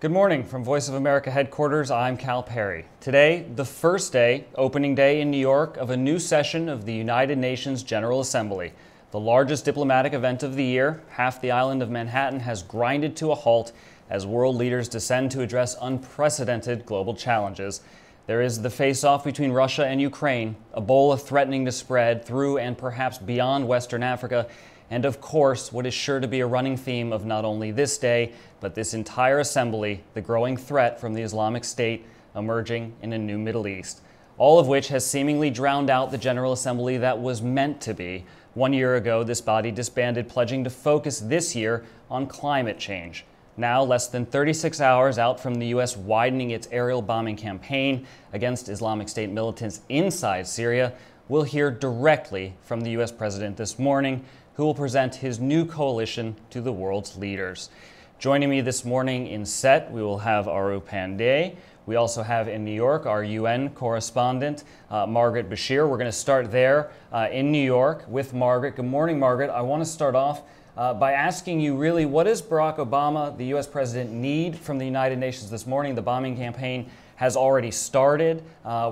Good morning from Voice of America headquarters. I'm Cal Perry. Today, the first day, opening day in New York, of a new session of the United Nations General Assembly. The largest diplomatic event of the year, half the island of Manhattan has grinded to a halt as world leaders descend to address unprecedented global challenges. There is the face-off between Russia and Ukraine, Ebola threatening to spread through and perhaps beyond Western Africa, and of course, what is sure to be a running theme of not only this day, but this entire assembly, the growing threat from the Islamic State emerging in a new Middle East. All of which has seemingly drowned out the General Assembly that was meant to be. 1 year ago, this body disbanded, pledging to focus this year on climate change. Now, less than 36 hours out from the U.S. widening its aerial bombing campaign against Islamic State militants inside Syria, we'll hear directly from the U.S. President this morning, who will present his new coalition to the world's leaders. Joining me this morning in set, we will have Aru Pandey. We also have in New York our UN correspondent, Margaret Bashir. We're going to start there in New York with Margaret. Good morning, Margaret. I want to start off by asking you really, what does Barack Obama, the U.S. president, need from the United Nations this morning? The bombing campaign has already started.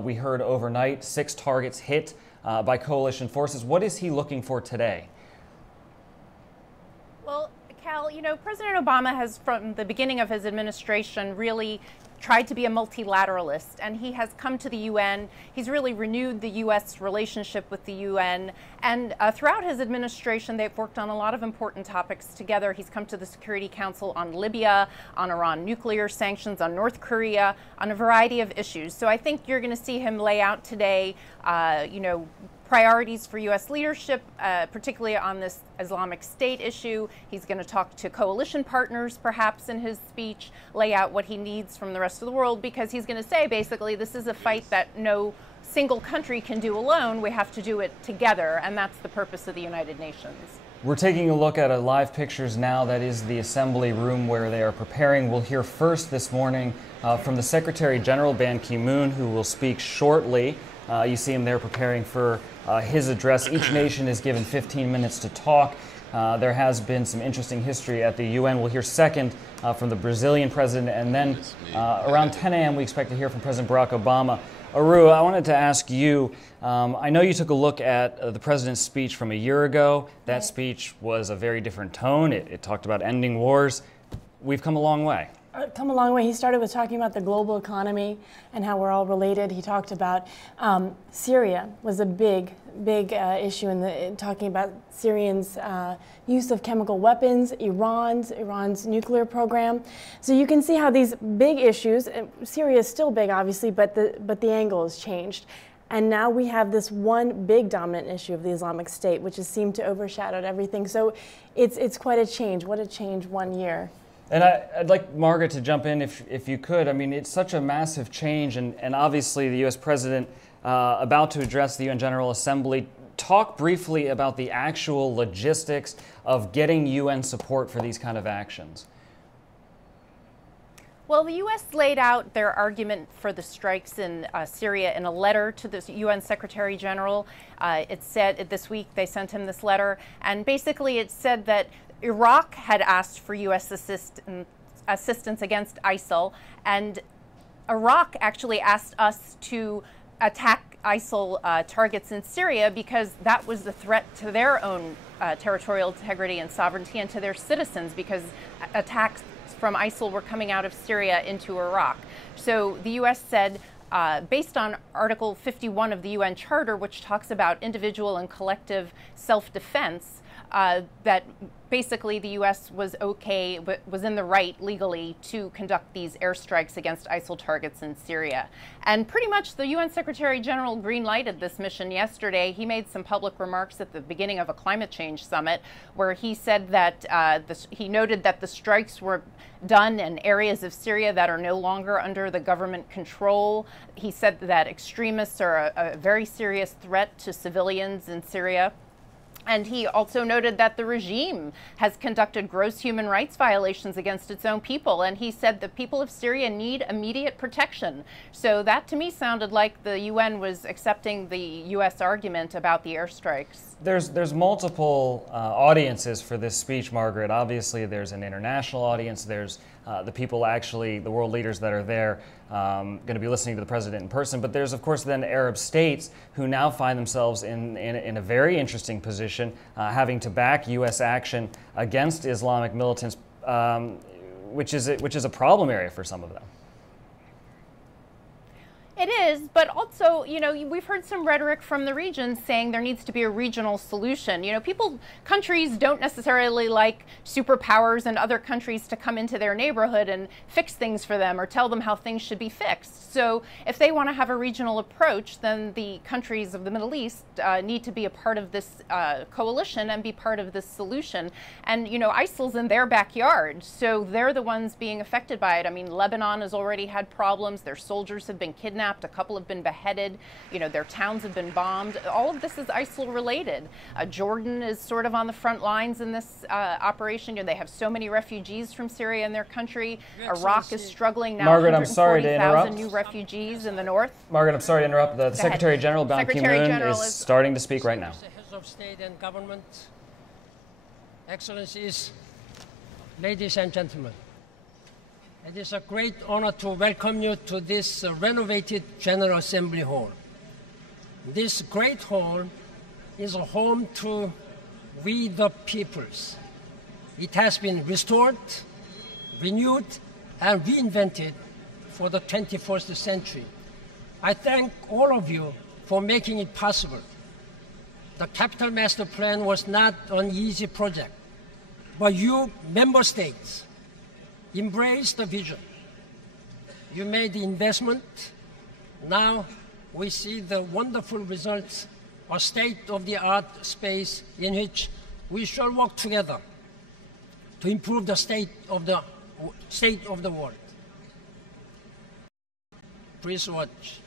We heard overnight 6 targets hit by coalition forces. What is he looking for today? Well, Cal, President Obama has, from the beginning of his administration, really tried to be a multilateralist, and he has come to the UN. He's really renewed the U.S. relationship with the UN, and throughout his administration, they've worked on a lot of important topics together. He's come to the Security Council on Libya, on Iran nuclear sanctions, on North Korea, on a variety of issues. So I think you're going to see him lay out today, priorities for U.S. leadership, particularly on this Islamic State issue. He's going to talk to coalition partners, perhaps, in his speech, lay out what he needs from the rest of the world, because he's going to say, basically, this is a fight that no single country can do alone. We have to do it together, and that's the purpose of the United Nations. We're taking a look at live pictures now. That is the assembly room where they are preparing. We'll hear first this morning from the Secretary General, Ban Ki-moon, who will speak shortly. You see him there preparing for his address. Each nation is given 15 minutes to talk. There has been some interesting history at the UN. We'll hear second from the Brazilian president, and then around 10 a.m. we expect to hear from President Barack Obama. Aru, I wanted to ask you, I know you took a look at the president's speech from a year ago. That speech was a very different tone. It talked about ending wars. We've come a long way. Come a long way. He started with talking about the global economy and how we're all related. He talked about Syria was a big issue in talking about Syrians' use of chemical weapons, Iran's nuclear program. So you can see how these big issues, Syria is still big, obviously, but the angle has changed. And now we have this one big dominant issue of the Islamic State, which has seemed to overshadow everything. So it's quite a change. What a change 1 year. And I'd like Margaret to jump in if you could. I mean, it's such a massive change, and obviously the U.S. president about to address the UN General Assembly. Talk briefly about the actual logistics of getting UN support for these kind of actions. Well, the U.S. laid out their argument for the strikes in Syria in a letter to the UN Secretary General. It said this week they sent him this letter, and basically it said that Iraq had asked for U.S. assistance against ISIL, and Iraq actually asked us to attack ISIL targets in Syria because that was the threat to their own territorial integrity and sovereignty and to their citizens, because attacks from ISIL were coming out of Syria into Iraq. So the U.S. said, based on Article 51 of the UN Charter, which talks about individual and collective self-defense, that basically the U.S. was okay, but was in the right legally to conduct these airstrikes against ISIL targets in Syria. And pretty much the UN Secretary General green-lighted this mission yesterday. He made some public remarks at the beginning of a climate change summit where he said that he noted that the strikes were done in areas of Syria that are no longer under the government control. He said that extremists are a very serious threat to civilians in Syria. And he also noted that the regime has conducted gross human rights violations against its own people. And he said the people of Syria need immediate protection. So that to me sounded like the UN was accepting the U.S. argument about the airstrikes. There's multiple audiences for this speech, Margaret. Obviously, there's an international audience. There's the people, actually, the world leaders that are there going to be listening to the president in person. But there's, of course, then Arab states who now find themselves in a very interesting position, having to back U.S. action against Islamic militants, which is a problem area for some of them. It is, but also, you know, we've heard some rhetoric from the region saying there needs to be a regional solution. You know, countries don't necessarily like superpowers and other countries to come into their neighborhood and fix things for them or tell them how things should be fixed. So if they want to have a regional approach, then the countries of the Middle East need to be a part of this coalition and be part of this solution. And, you know, ISIL's in their backyard, so they're the ones being affected by it. I mean, Lebanon has already had problems. Their soldiers have been kidnapped. A couple have been beheaded. You know, their towns have been bombed. All of this is ISIL related. Jordan is sort of on the front lines in this operation. You know, they have so many refugees from Syria in their country. Iraq is struggling now. Margaret, I'm sorry to interrupt. New refugees in the north. Margaret, I'm sorry to interrupt. The Secretary General, Ban Ki-moon, is starting to speak right now. Heads of state and government, Excellencies, ladies and gentlemen. It is a great honor to welcome you to this renovated General Assembly Hall. This great hall is a home to we the peoples. It has been restored, renewed, and reinvented for the 21st century. I thank all of you for making it possible. The Capital Master Plan was not an easy project, but you, member states, embrace the vision. You made the investment. Now we see the wonderful results, a state-of-the-art space in which we shall work together to improve the state of the world. Please watch.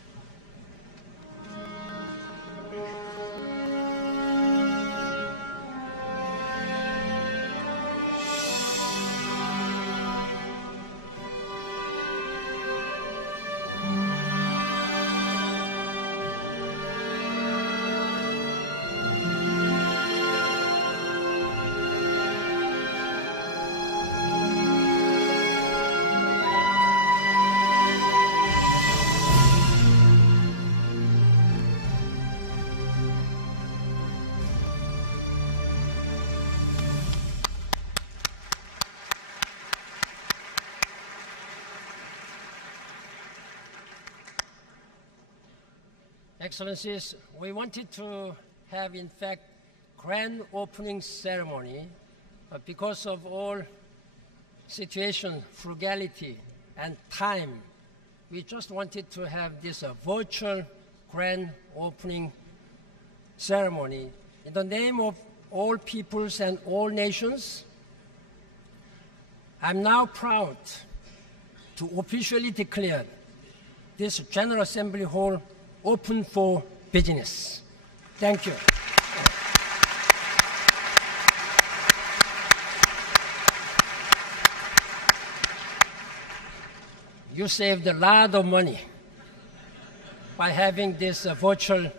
Excellencies, we wanted to have, in fact, grand opening ceremony, but because of all situation, frugality, and time, we just wanted to have this virtual grand opening ceremony. In the name of all peoples and all nations, I'm now proud to officially declare this General Assembly Hall open for business. Thank you. You saved a lot of money by having this virtual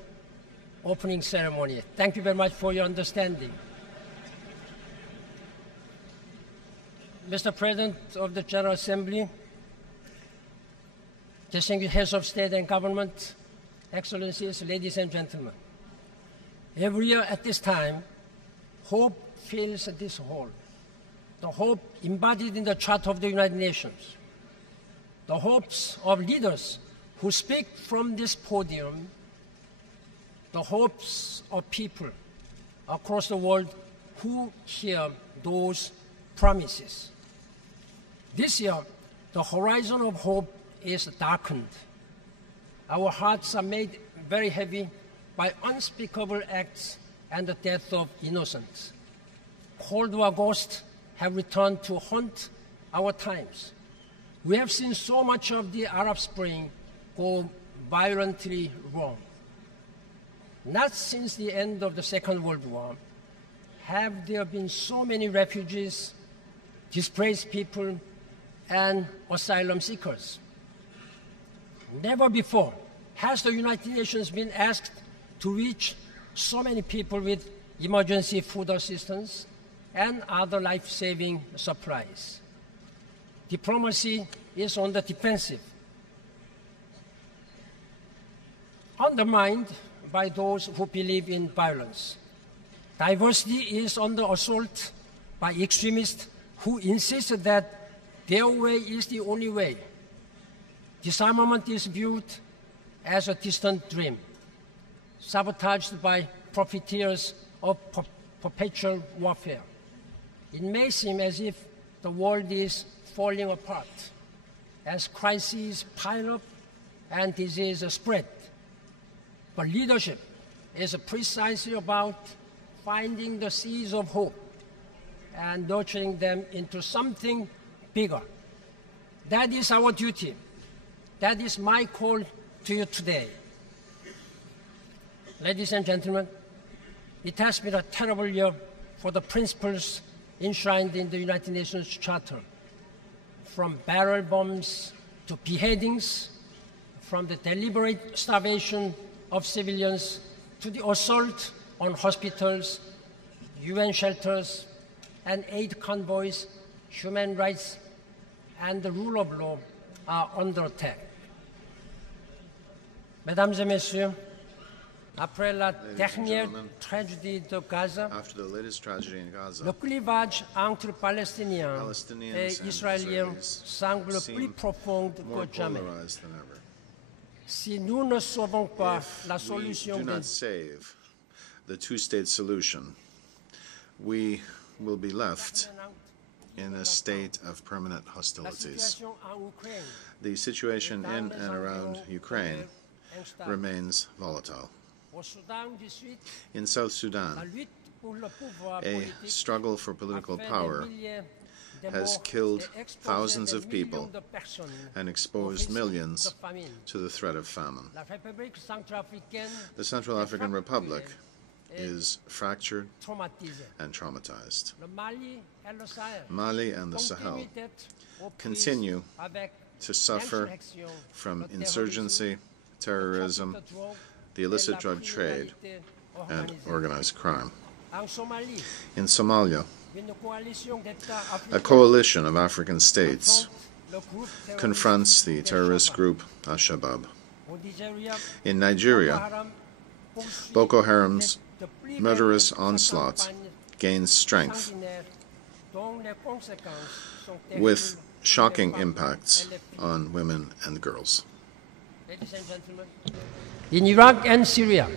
opening ceremony. Thank you very much for your understanding. Mr. President of the General Assembly, distinguished heads of state and government, Excellencies, ladies and gentlemen, every year at this time, hope fills this hall. The hope embodied in the Charter of the United Nations, the hopes of leaders who speak from this podium, the hopes of people across the world who hear those promises. This year, the horizon of hope is darkened. Our hearts are made very heavy by unspeakable acts and the death of innocents. Cold War ghosts have returned to haunt our times. We have seen so much of the Arab Spring go violently wrong. Not since the end of the Second World War have there been so many refugees, displaced people, and asylum seekers. Never before has the United Nations been asked to reach so many people with emergency food assistance, and other life-saving supplies. Diplomacy is on the defensive, undermined by those who believe in violence. Diversity is under assault by extremists who insist that their way is the only way. Disarmament is viewed as a distant dream, sabotaged by profiteers of perpetual warfare. It may seem as if the world is falling apart as crises pile up and disease spread. But leadership is precisely about finding the seeds of hope and nurturing them into something bigger. That is our duty. That is my call to you today. Ladies and gentlemen, it has been a terrible year for the principles enshrined in the United Nations Charter. From barrel bombs to beheadings, from the deliberate starvation of civilians to the assault on hospitals, UN shelters, and aid convoys, human rights and the rule of law are under attack. Mesdames et messieurs, après la dernière tragédie de Gaza, le clivage entre Palestiniens et Israéliens semble plus profond que jamais. Si nous ne sauvons pas la solution the two-state solution, we will be left in a state of permanent hostilities. The situation in and around Ukraine remains volatile. In South Sudan, a struggle for political power has killed thousands of people and exposed millions to the threat of famine. The Central African Republic is fractured and traumatized. Mali and the Sahel continue to suffer from insurgency, terrorism, the illicit drug trade, and organized crime. In Somalia, a coalition of African states confronts the terrorist group Al-Shabaab. In Nigeria, Boko Haram's murderous onslaught gains strength with shocking impacts on women and girls. Ladies and gentlemen, in Iraq and Syria,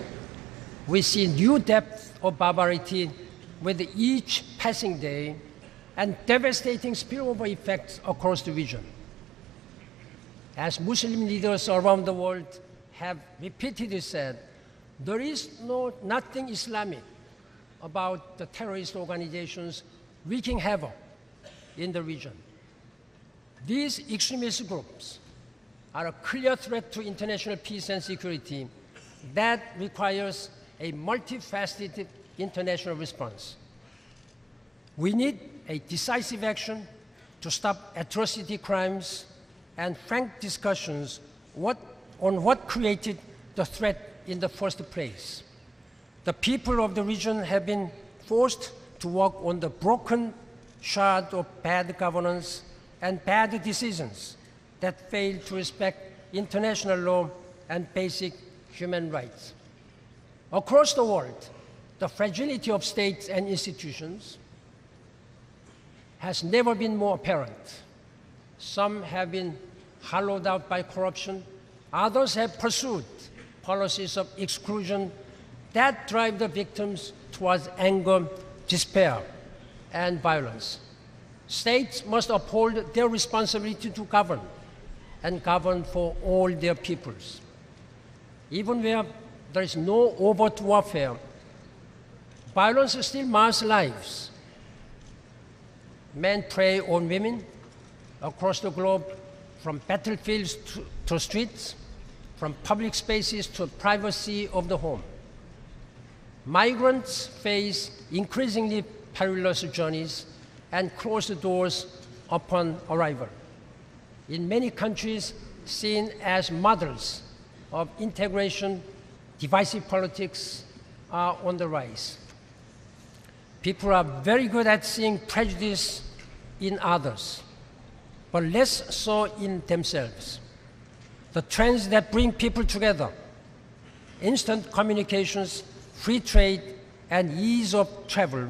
we see new depths of barbarity with each passing day and devastating spillover effects across the region. As Muslim leaders around the world have repeatedly said, there is nothing Islamic about the terrorist organizations wreaking havoc in the region. These extremist groups are a clear threat to international peace and security that requires a multifaceted international response. We need a decisive action to stop atrocity crimes and frank discussions on what created the threat in the first place. The people of the region have been forced to work on the broken shard of bad governance and bad decisions that fail to respect international law and basic human rights. Across the world, the fragility of states and institutions has never been more apparent. Some have been hollowed out by corruption. Others have pursued policies of exclusion that drive the victims towards anger, despair, and violence. States must uphold their responsibility to govern and govern for all their peoples. Even where there is no overt warfare, violence still mars lives. Men prey on women across the globe, from battlefields to streets, from public spaces to privacy of the home. Migrants face increasingly perilous journeys and close the doors upon arrival. In many countries, seen as models of integration, divisive politics are on the rise. People are very good at seeing prejudice in others, but less so in themselves. The trends that bring people together, instant communications, free trade, and ease of travel,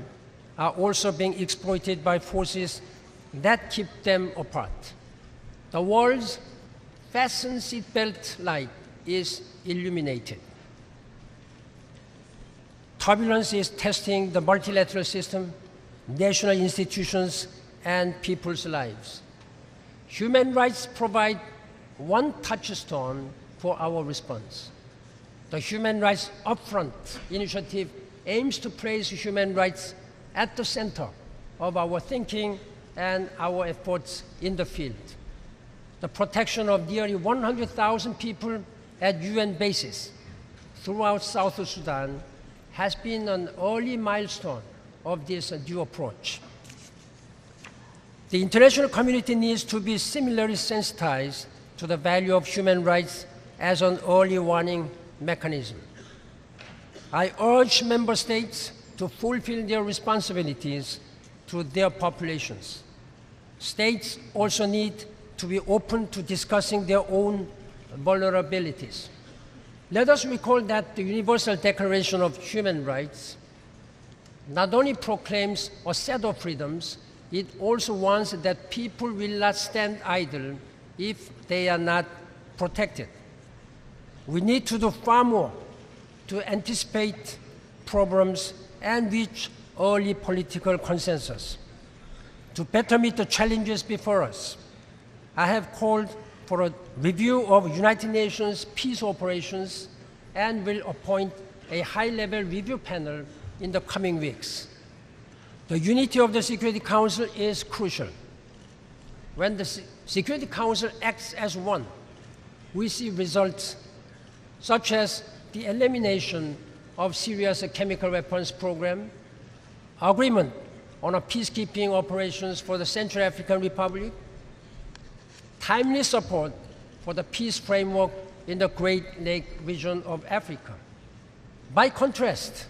are also being exploited by forces that keep them apart. The world's fasten seatbelt light is illuminated. Turbulence is testing the multilateral system, national institutions, and people's lives. Human rights provide one touchstone for our response. The Human Rights Upfront initiative aims to place human rights at the center of our thinking and our efforts in the field. The protection of nearly 100,000 people at UN bases throughout South Sudan has been an early milestone of this new approach. The international community needs to be similarly sensitized to the value of human rights as an early warning mechanism. I urge member states to fulfill their responsibilities to their populations. States also need to be open to discussing their own vulnerabilities. Let us recall that the Universal Declaration of Human Rights not only proclaims a set of freedoms, it also warns that people will not stand idle if they are not protected. We need to do far more to anticipate problems and reach early political consensus. To better meet the challenges before us, I have called for a review of United Nations peace operations and will appoint a high-level review panel in the coming weeks. The unity of the Security Council is crucial. When the Security Council acts as one, we see results such as the elimination of Syria's chemical weapons program, agreement on a peacekeeping operations for the Central African Republic, timely support for the peace framework in the Great Lake region of Africa. By contrast,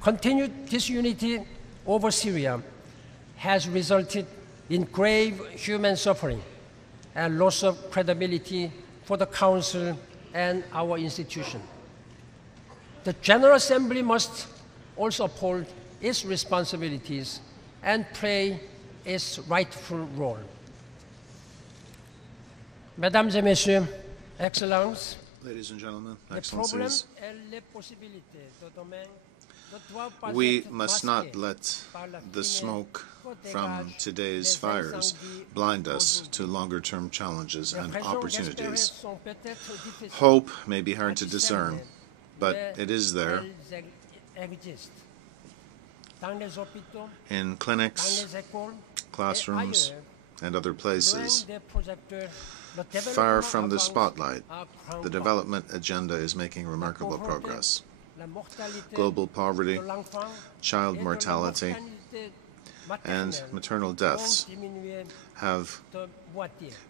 continued disunity over Syria has resulted in grave human suffering and loss of credibility for the Council and our institution. The General Assembly must also uphold its responsibilities and play its rightful role. Mesdames et Messieurs, Excellences, Ladies and gentlemen, Excellencies, we must not let the smoke from today's fires blind us to longer-term challenges and opportunities. Hope may be hard to discern, but it is there. In clinics, classrooms, and other places, far from the spotlight, the development agenda is making remarkable progress. Global poverty, child mortality, and maternal deaths have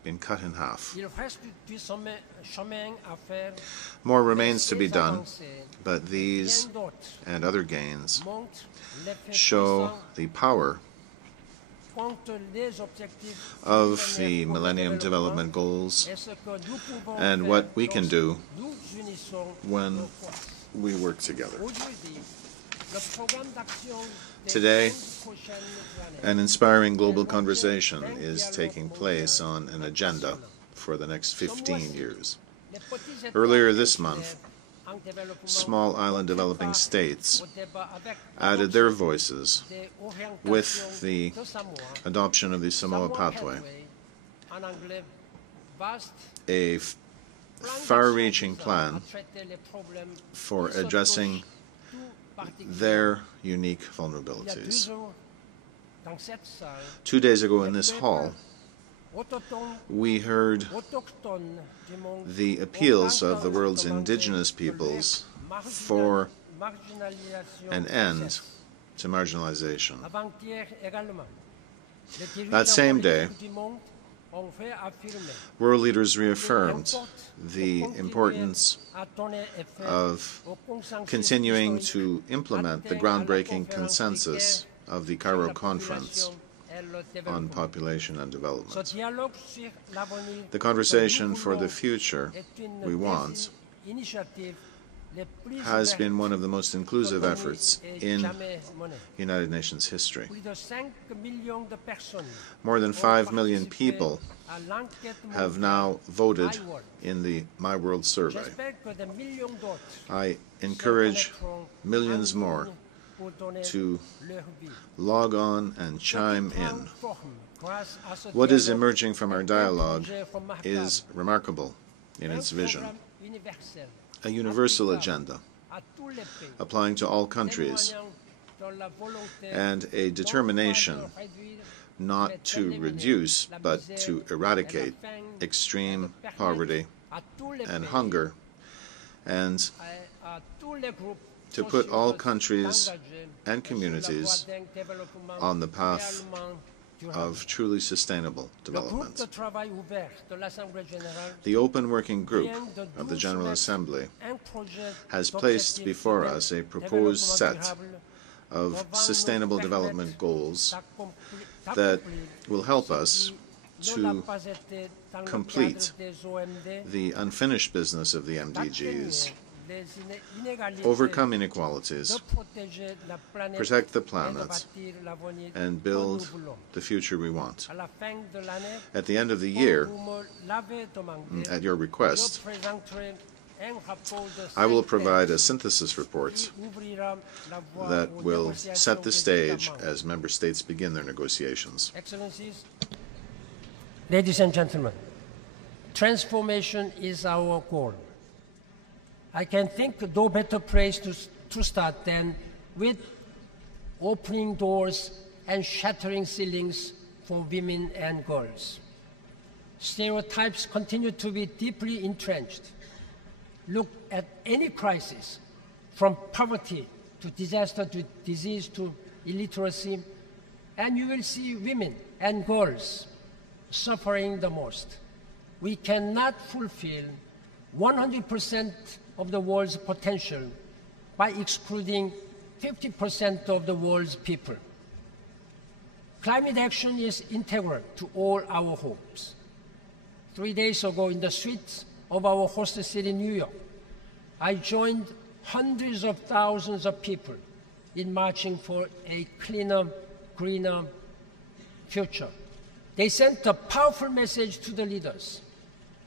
been cut in half. More remains to be done, but these and other gains show the power of the Millennium Development Goals and what we can do when we work together. Today, an inspiring global conversation is taking place on an agenda for the next 15 years. Earlier this month, small island developing states added their voices with the adoption of the Samoa Pathway, a far-reaching plan for addressing their unique vulnerabilities. 2 days ago in this hall, we heard the appeals of the world's indigenous peoples for an end to marginalization. That same day, World leaders reaffirmed the importance of continuing to implement the groundbreaking consensus of the Cairo Conference on Population and Development. The conversation for the future we want has been one of the most inclusive efforts in United Nations history. More than 5 million people have now voted in the My World survey. I encourage millions more to log on and chime in. What is emerging from our dialogue is remarkable in its vision. A universal agenda applying to all countries, and a determination not to reduce but to eradicate extreme poverty and hunger, and to put all countries and communities on the path of truly sustainable development. The Open Working Group of the General Assembly has placed before us a proposed set of sustainable development goals that will help us to complete the unfinished business of the MDGs, overcome inequalities, protect the planet, and build the future we want. At the end of the year, at your request, I will provide a synthesis report that will set the stage as member states begin their negotiations. Excellencies, ladies and gentlemen, transformation is our goal. I can think no better place to start than with opening doors and shattering ceilings for women and girls. Stereotypes continue to be deeply entrenched. Look at any crisis, from poverty to disaster to disease to illiteracy, and you will see women and girls suffering the most. We cannot fulfill 100% of the world's potential by excluding 50% of the world's people. Climate action is integral to all our hopes. 3 days ago, in the streets of our host city, New York, I joined hundreds of thousands of people in marching for a cleaner, greener future. They sent a powerful message to the leaders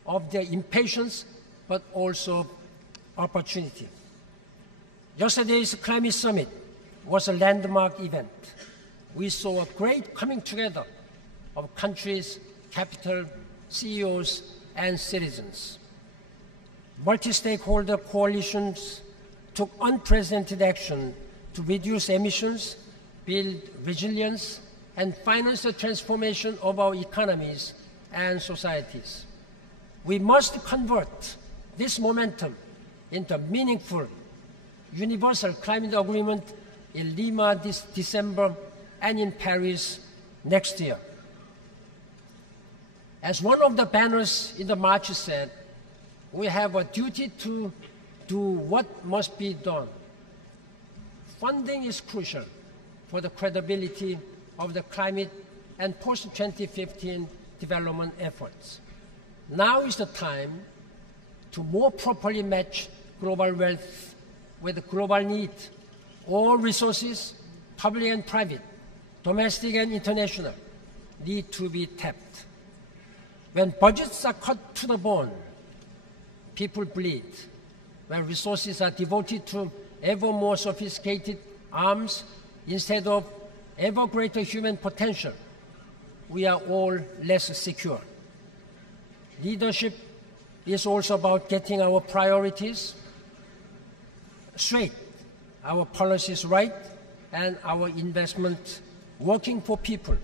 of their impatience, but also opportunity. Yesterday's climate summit was a landmark event. We saw a great coming together of countries, capital, CEOs, and citizens. Multi-stakeholder coalitions took unprecedented action to reduce emissions, build resilience, and finance the transformation of our economies and societies. We must convert this momentum into meaningful, universal climate agreement in Lima this December and in Paris next year. As one of the banners in the march said, we have a duty to do what must be done. Funding is crucial for the credibility of the climate and post-2015 development efforts. Now is the time to more properly match global wealth with global need. All resources, public and private, domestic and international, need to be tapped. When budgets are cut to the bone, people bleed. When resources are devoted to ever more sophisticated arms instead of ever greater human potential, we are all less secure. Leadership is also about getting our priorities straight, our policies right, and our investment working for people.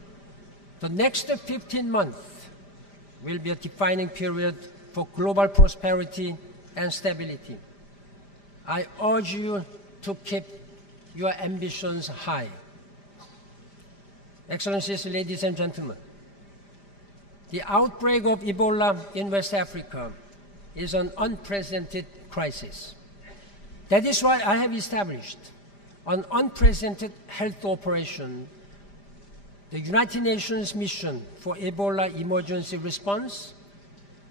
The next 15 months will be a defining period for global prosperity and stability. I urge you to keep your ambitions high. Excellencies, ladies and gentlemen, The outbreak of Ebola in West Africa is an unprecedented crisis. That is why I have established an unprecedented health operation, the United Nations Mission for Ebola Emergency Response,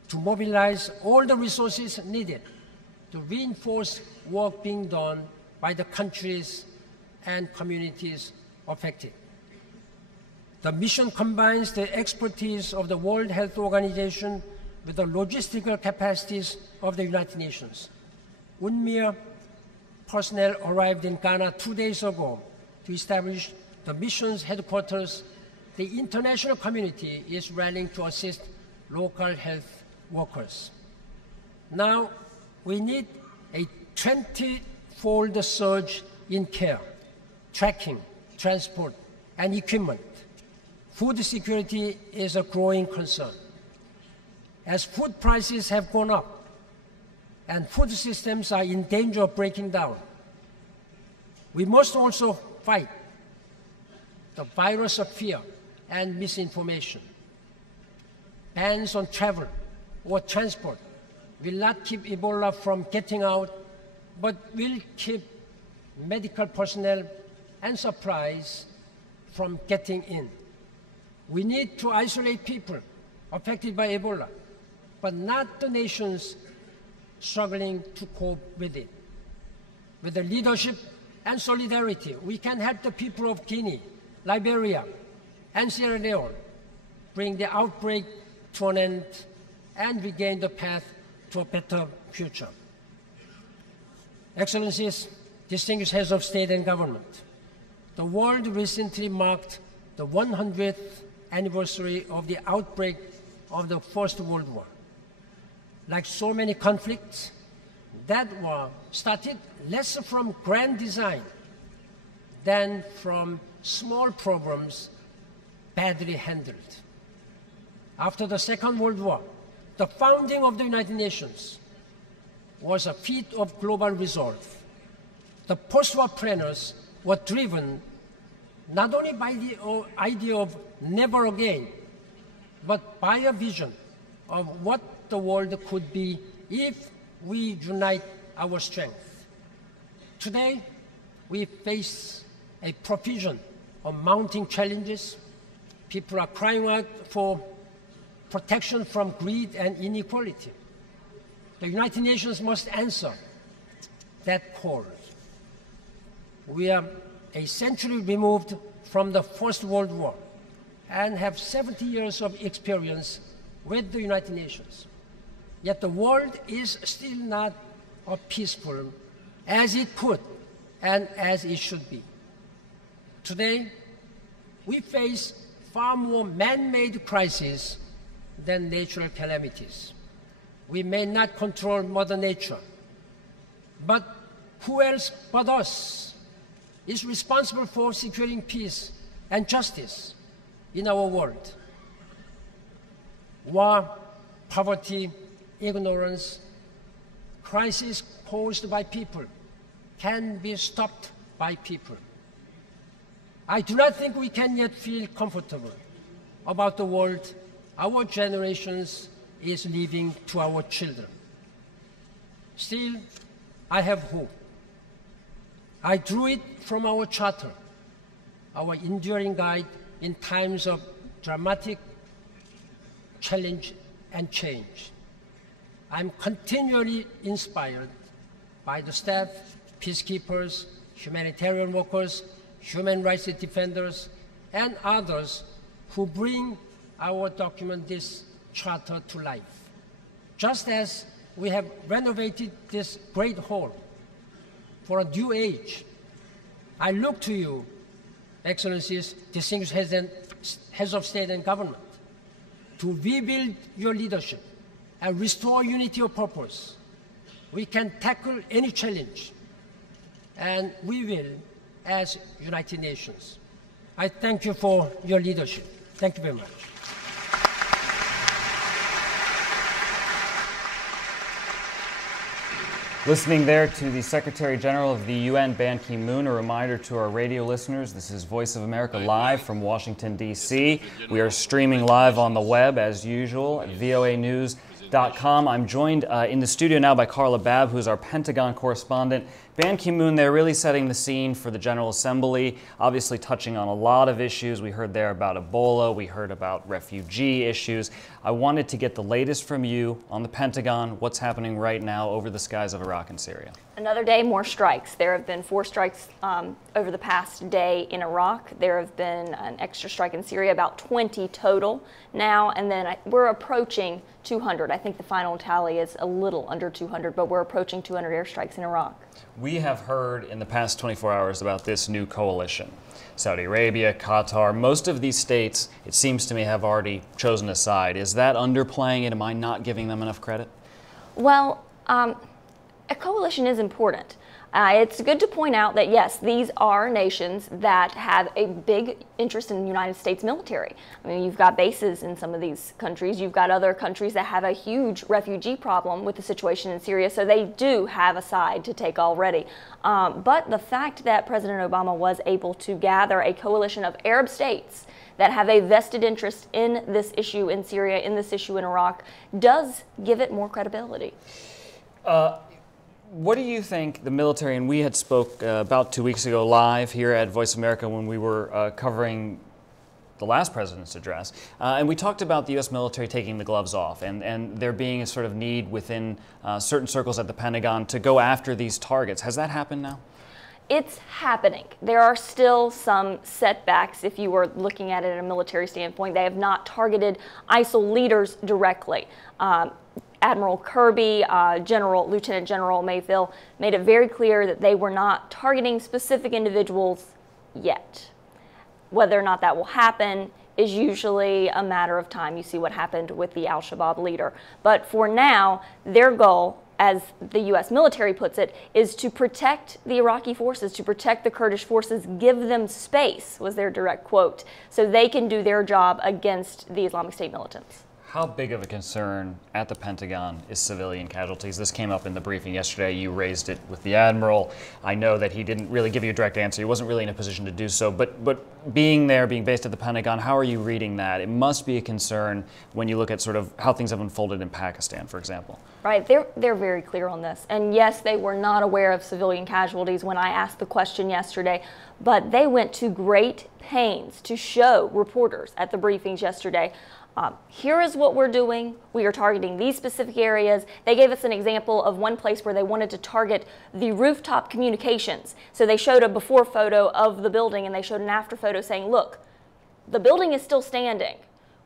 to mobilize all the resources needed to reinforce work being done by the countries and communities affected. The mission combines the expertise of the World Health Organization with the logistical capacities of the United Nations. UNGA personnel arrived in Ghana 2 days ago to establish the mission's headquarters. The international community is rallying to assist local health workers. Now, we need a 20-fold surge in care, tracking, transport, and equipment. Food security is a growing concern. As food prices have gone up and food systems are in danger of breaking down, we must also fight the virus of fear and misinformation. Bans on travel or transport will not keep Ebola from getting out, but will keep medical personnel and supplies from getting in. We need to isolate people affected by Ebola, but not the nations struggling to cope with it. With the leadership and solidarity, we can help the people of Guinea, Liberia, and Sierra Leone bring the outbreak to an end and regain the path to a better future. Excellencies, distinguished heads of state and government, the world recently marked the 100th anniversary of the outbreak of the First World War. Like so many conflicts, that war started less from grand design than from small problems badly handled. After the Second World War, the founding of the United Nations was a feat of global resolve. The post-war planners were driven not only by the idea of never again, but by a vision of what the world could be if we unite our strength. Today, we face a profusion of mounting challenges. People are crying out for protection from greed and inequality. The United Nations must answer that call. We are a century removed from the First World War and have 70 years of experience with the United Nations. Yet the world is still not as peaceful as it could and as it should be. Today, we face far more man-made crises than natural calamities. We may not control Mother Nature, but who else but us is responsible for securing peace and justice in our world? War, poverty, ignorance, crises caused by people can be stopped by people. I do not think we can yet feel comfortable about the world our generations is leaving to our children. Still, I have hope. I drew it from our charter, our enduring guide in times of dramatic challenge and change. I'm continually inspired by the staff, peacekeepers, humanitarian workers, human rights defenders, and others who bring our document, this charter, to life. Just as we have renovated this great hall for a new age, I look to you, Excellencies, distinguished heads of state and government, to rebuild your leadership and restore unity of purpose. We can tackle any challenge, and we will as United Nations. I thank you for your leadership. Thank you very much. Listening there to the Secretary General of the UN, Ban Ki-moon. A reminder to our radio listeners, this is Voice of America live from Washington, D.C. We are streaming live on the web as usual at voanews.com. I'm joined in the studio now by Carla Babb, who is our Pentagon correspondent. Ban Ki-moon, they're really setting the scene for the General Assembly, obviously touching on a lot of issues. We heard there about Ebola, we heard about refugee issues. I wanted to get the latest from you on the Pentagon, what's happening right now over the skies of Iraq and Syria. Another day, more strikes. There have been 4 strikes over the past day in Iraq. There have been an extra strike in Syria, about 20 total now, and then we're approaching 200. I think the final tally is a little under 200, but we're approaching 200 airstrikes in Iraq. We have heard in the past 24 hours about this new coalition. Saudi Arabia, Qatar, most of these states, it seems to me, have already chosen a side. Is that underplaying it? Am I not giving them enough credit? Well, a coalition is important. It's good to point out that, yes, these are nations that have a big interest in the United States military. I mean, you've got bases in some of these countries. You've got other countries that have a huge refugee problem with the situation in Syria, so they do have a side to take already. But the fact that President Obama was able to gather a coalition of Arab states that have a vested interest in this issue in Syria, in this issue in Iraq, does give it more credibility. What do you think the military, and we had spoke about 2 weeks ago live here at Voice America when we were covering the last president's address, and we talked about the U.S. military taking the gloves off and there being a sort of need within certain circles at the Pentagon to go after these targets. Has that happened now? It's happening. There are still some setbacks if you were looking at it at a military standpoint. They have not targeted ISIL leaders directly. Admiral Kirby, Lieutenant General Mayfield made it very clear that they were not targeting specific individuals yet. Whether or not that will happen is usually a matter of time. You see what happened with the al-Shabaab leader. But for now, their goal, as the U.S. military puts it, is to protect the Iraqi forces, to protect the Kurdish forces, give them space, was their direct quote, so they can do their job against the Islamic State militants. How big of a concern at the Pentagon is civilian casualties? This came up in the briefing yesterday. You raised it with the Admiral. I know that he didn't really give you a direct answer. He wasn't really in a position to do so. But being there, being based at the Pentagon, how are you reading that? It must be a concern when you look at sort of how things have unfolded in Pakistan, for example. Right, they're very clear on this. And yes, they were not aware of civilian casualties when I asked the question yesterday, but they went to great pains to show reporters at the briefings yesterday, here is what we're doing. We are targeting these specific areas. They gave us an example of one place where they wanted to target the rooftop communications. So they showed a before photo of the building and they showed an after photo saying, look, the building is still standing.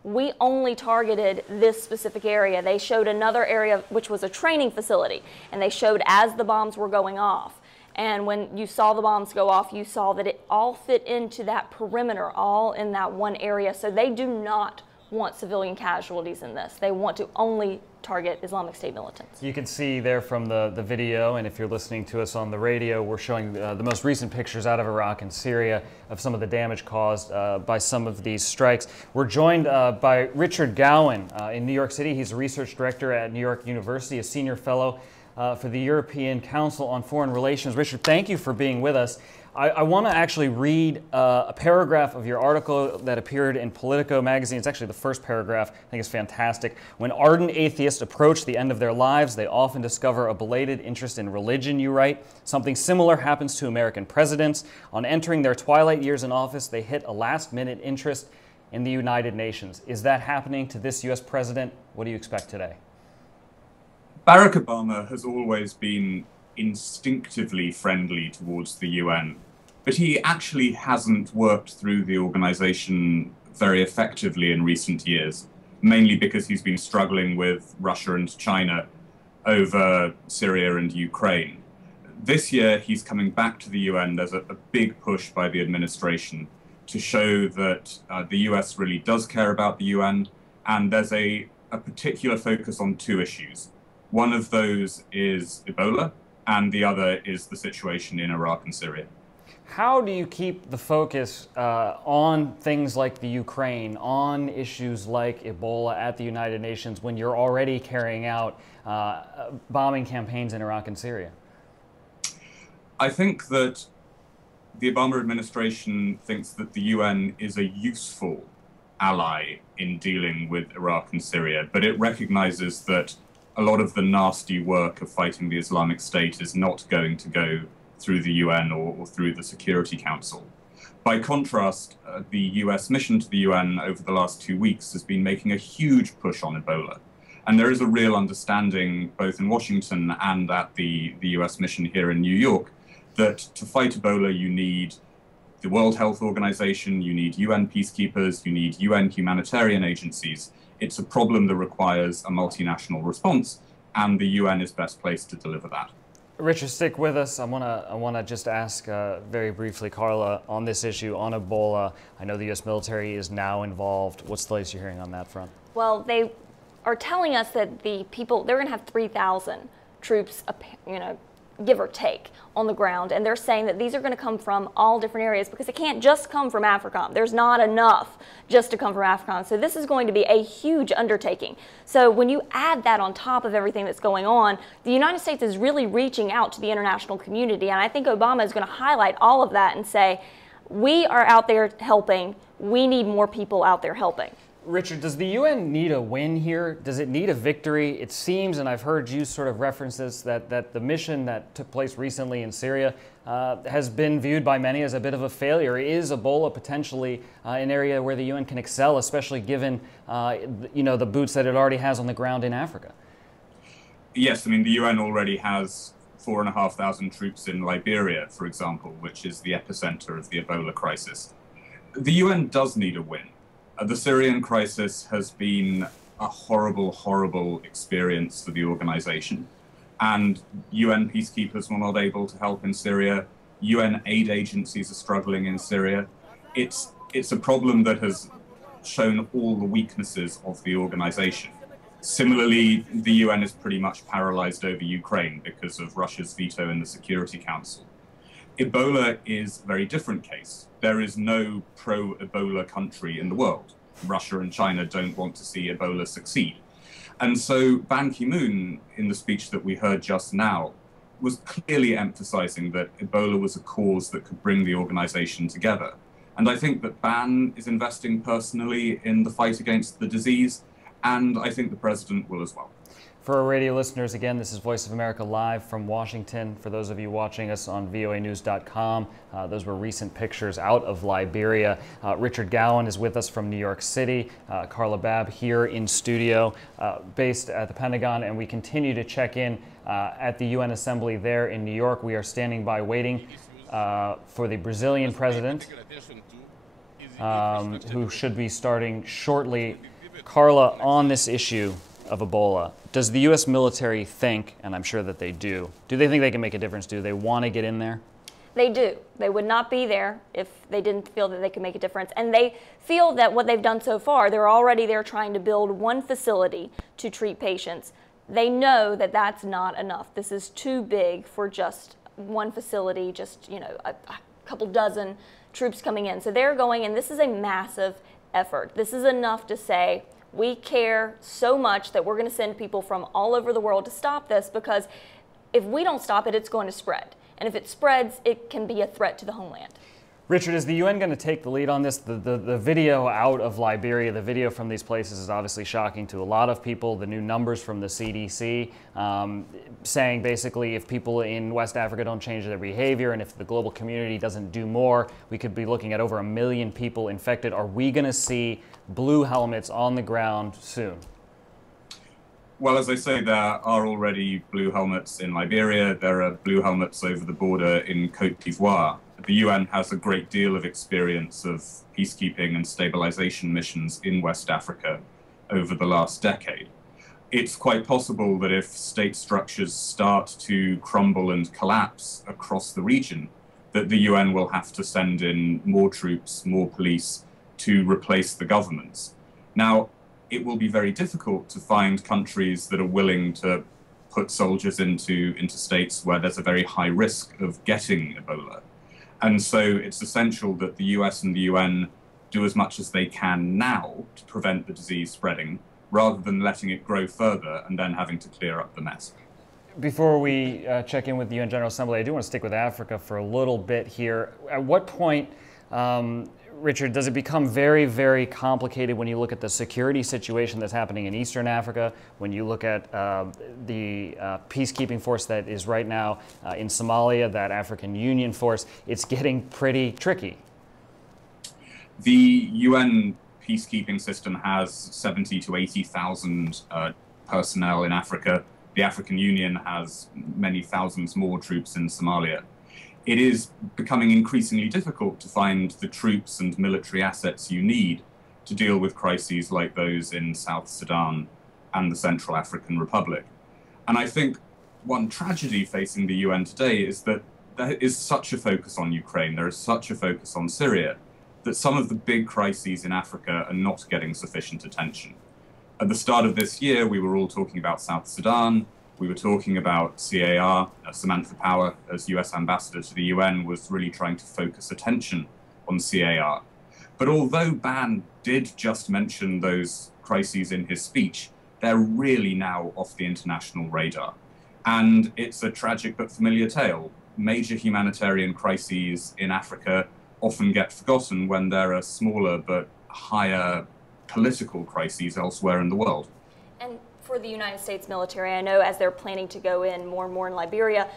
We only targeted this specific area. They showed another area which was a training facility, and they showed as the bombs were going off. And when you saw the bombs go off, you saw that it all fit into that perimeter, all in that one area. So they do not want civilian casualties in this. They want to only target Islamic State militants. You can see there from the video, and if you're listening to us on the radio, we're showing the most recent pictures out of Iraq and Syria of some of the damage caused by some of these strikes. We're joined by Richard Gowan in New York City. He's a research director at New York University, a senior fellow for the European Council on Foreign Relations. Richard, thank you for being with us. I want to actually read a paragraph of your article that appeared in Politico magazine. It's actually the first paragraph. I think it's fantastic. When ardent atheists approach the end of their lives, they often discover a belated interest in religion, you write. Something similar happens to American presidents. On entering their twilight years in office, they hit a last-minute interest in the United Nations. Is that happening to this U.S. president? What do you expect today? Barack Obama has always been instinctively friendly towards the UN, but he actually hasn't worked through the organization very effectively in recent years, mainly because he's been struggling with Russia and China over Syria and Ukraine. This year, he's coming back to the UN. There's a big push by the administration to show that the US really does care about the UN, and there's a particular focus on 2 issues. One of those is Ebola, and the other is the situation in Iraq and Syria. How do you keep the focus on things like the Ukraine, on issues like Ebola at the United Nations when you're already carrying out bombing campaigns in Iraq and Syria? I think that the Obama administration thinks that the UN is a useful ally in dealing with Iraq and Syria, but it recognizes that a lot of the nasty work of fighting the Islamic State is not going to go through the UN or through the Security Council. By contrast, the US mission to the UN over the last 2 weeks has been making a huge push on Ebola. And there is a real understanding, both in Washington and at the US mission here in New York, that to fight Ebola, you need the World Health Organization, you need UN peacekeepers, you need UN humanitarian agencies. It's a problem that requires a multinational response, and the UN is best placed to deliver that. Richard, stick with us. I wanna just ask very briefly, Carla, on this issue, on Ebola. I know the U.S. military is now involved. What's the latest you're hearing on that front? Well, they are telling us that the people, they're going to have 3,000 troops, give or take, on the ground. And they're saying that these are going to come from all different areas because it can't just come from AFRICOM. There's not enough just to come from AFRICOM. So this is going to be a huge undertaking. So when you add that on top of everything that's going on, the United States is really reaching out to the international community. And I think Obama is going to highlight all of that and say, we are out there helping. We need more people out there helping. Richard, does the UN need a win here? Does it need a victory? It seems, and I've heard you sort of reference this, that the mission that took place recently in Syria has been viewed by many as a bit of a failure. Is Ebola potentially an area where the UN can excel, especially given the boots that it already has on the ground in Africa? Yes, I mean, the UN already has 4,500 troops in Liberia, for example, which is the epicenter of the Ebola crisis. The UN does need a win. The Syrian crisis has been a horrible, horrible experience for the organization. And UN peacekeepers were not able to help in Syria. UN aid agencies are struggling in Syria. It's a problem that has shown all the weaknesses of the organization. Similarly, the UN is pretty much paralyzed over Ukraine because of Russia's veto in the Security Council. Ebola is a very different case. There is no pro-Ebola country in the world. Russia and China don't want to see Ebola succeed. And so Ban Ki-moon, in the speech that we heard just now, was clearly emphasizing that Ebola was a cause that could bring the organization together. And I think that Ban is investing personally in the fight against the disease, and I think the president will as well. For our radio listeners, again, this is Voice of America live from Washington. For those of you watching us on voanews.com, those were recent pictures out of Liberia. Richard Gowan is with us from New York City. Carla Babb here in studio, based at the Pentagon, and we continue to check in at the UN Assembly there in New York. We are standing by waiting for the Brazilian president, who should be starting shortly. Carla, on this issue of Ebola, does the U.S. military think, and I'm sure that they do they think they can make a difference? Do they want to get in there? They do. They would not be there if they didn't feel that they could make a difference. And they feel that what they've done so far, they're already there trying to build one facility to treat patients. They know that that's not enough. This is too big for just one facility, just, a couple dozen troops coming in. So they're going, and this is a massive effort. This is enough to say, we care so much that we're going to send people from all over the world to stop this, because if we don't stop it, it's going to spread. And if it spreads, it can be a threat to the homeland. Richard, is the UN going to take the lead on this? The video out of Liberia, the video from these places is obviously shocking to a lot of people. The new numbers from the CDC saying basically if people in West Africa don't change their behavior and if the global community doesn't do more, we could be looking at over 1 million people infected. Are we going to see blue helmets on the ground soon? Well, as I say, there are already blue helmets in Liberia. There are blue helmets over the border in Côte d'Ivoire. The UN has a great deal of experience of peacekeeping and stabilization missions in West Africa over the last decade. It's quite possible that if state structures start to crumble and collapse across the region, that the UN will have to send in more troops, more police to replace the governments. Now, it will be very difficult to find countries that are willing to put soldiers into states where there's a very high risk of getting Ebola. And so it's essential that the US and the UN do as much as they can now to prevent the disease spreading, rather than letting it grow further and then having to clear up the mess. Before we check in with the UN General Assembly, I do want to stick with Africa for a little bit here. At what point, Richard, does it become very, very complicated when you look at the security situation that's happening in Eastern Africa, when you look at the peacekeeping force that is right now in Somalia, that African Union force? It's getting pretty tricky. The UN peacekeeping system has 70 to 80,000 personnel in Africa. The African Union has many thousands more troops in Somalia. It is becoming increasingly difficult to find the troops and military assets you need to deal with crises like those in South Sudan and the Central African Republic. And I think one tragedy facing the UN today is that there is such a focus on Ukraine, there is such a focus on Syria, that some of the big crises in Africa are not getting sufficient attention. At the start of this year, we were all talking about South Sudan. We were talking about CAR. Samantha Power, as US ambassador to the UN, was really trying to focus attention on CAR. But although Ban did just mention those crises in his speech, they're really now off the international radar. And it's a tragic but familiar tale. Major humanitarian crises in Africa often get forgotten when there are smaller but higher political crises elsewhere in the world. And for the United States military, I know as they're planning to go in more and more in Liberia,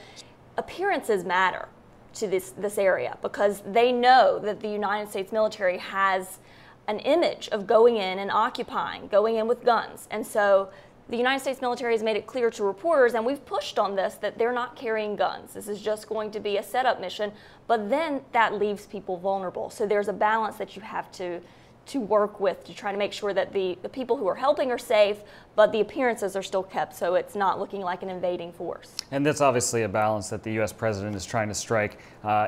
appearances matter to this area, because they know that the United States military has an image of going in and occupying, going in with guns. And so the United States military has made it clear to reporters, and we've pushed on this, that they're not carrying guns. This is just going to be a setup mission, but then that leaves people vulnerable. So there's a balance that you have to work with to try to make sure that the people who are helping are safe, but the appearances are still kept so it's not looking like an invading force. And that's obviously a balance that the U.S. president is trying to strike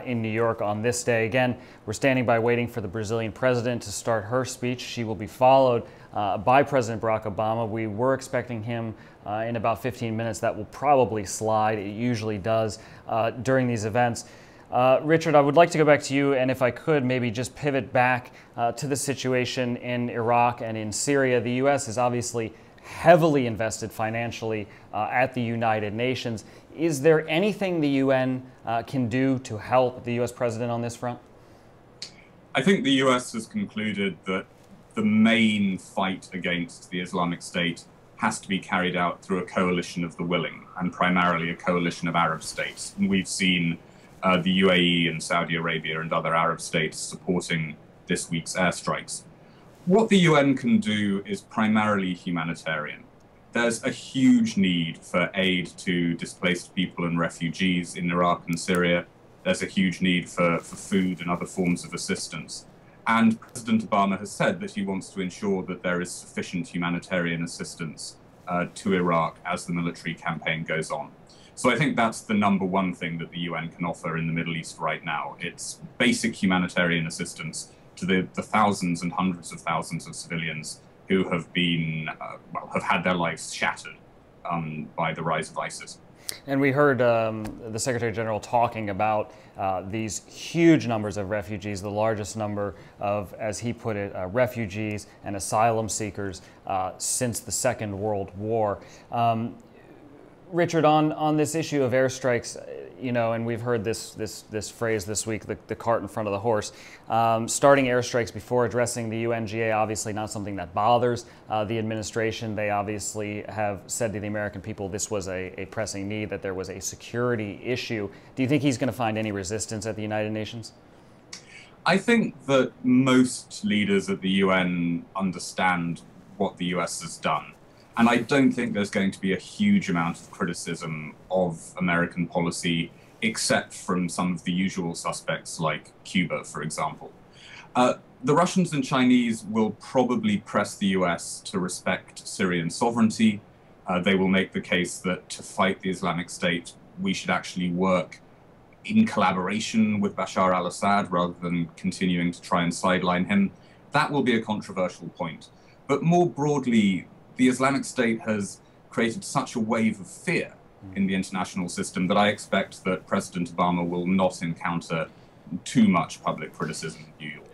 in New York on this day. Again, we're standing by waiting for the Brazilian president to start her speech. She will be followed by President Barack Obama. We were expecting him in about 15 minutes. That will probably slide. It usually does during these events. Richard, I would like to go back to you, and if I could, maybe just pivot back to the situation in Iraq and in Syria. The U.S. is obviously heavily invested financially at the United Nations. Is there anything the UN can do to help the U.S. president on this front? I think the U.S. has concluded that the main fight against the Islamic State has to be carried out through a coalition of the willing, and primarily a coalition of Arab states. And we've seen the UAE and Saudi Arabia and other Arab states supporting this week's airstrikes. What the UN can do is primarily humanitarian. There's a huge need for aid to displaced people and refugees in Iraq and Syria. There's a huge need for food and other forms of assistance. And President Obama has said that he wants to ensure that there is sufficient humanitarian assistance to Iraq as the military campaign goes on. So I think that's the number one thing that the UN can offer in the Middle East right now. It's basic humanitarian assistance to the thousands and hundreds of thousands of civilians who have been, have had their lives shattered by the rise of ISIS. And we heard the Secretary General talking about these huge numbers of refugees, the largest number of, as he put it, refugees and asylum seekers since the Second World War. Richard, on this issue of airstrikes, you know, and we've heard this phrase this week, the cart in front of the horse. Starting airstrikes before addressing the UNGA, obviously not something that bothers the administration. They obviously have said to the American people this was a pressing need, that there was a security issue. Do you think he's going to find any resistance at the United Nations? I think that most leaders at the UN understand what the US has done. And I don't think there's going to be a huge amount of criticism of American policy, except from some of the usual suspects like Cuba, for example. The Russians and Chinese will probably press the US to respect Syrian sovereignty. They will make the case that to fight the Islamic State, we should actually work in collaboration with Bashar al-Assad rather than continuing to try and sideline him. That will be a controversial point. But more broadly, the Islamic State has created such a wave of fear in the international system that I expect that President Obama will not encounter too much public criticism in New York.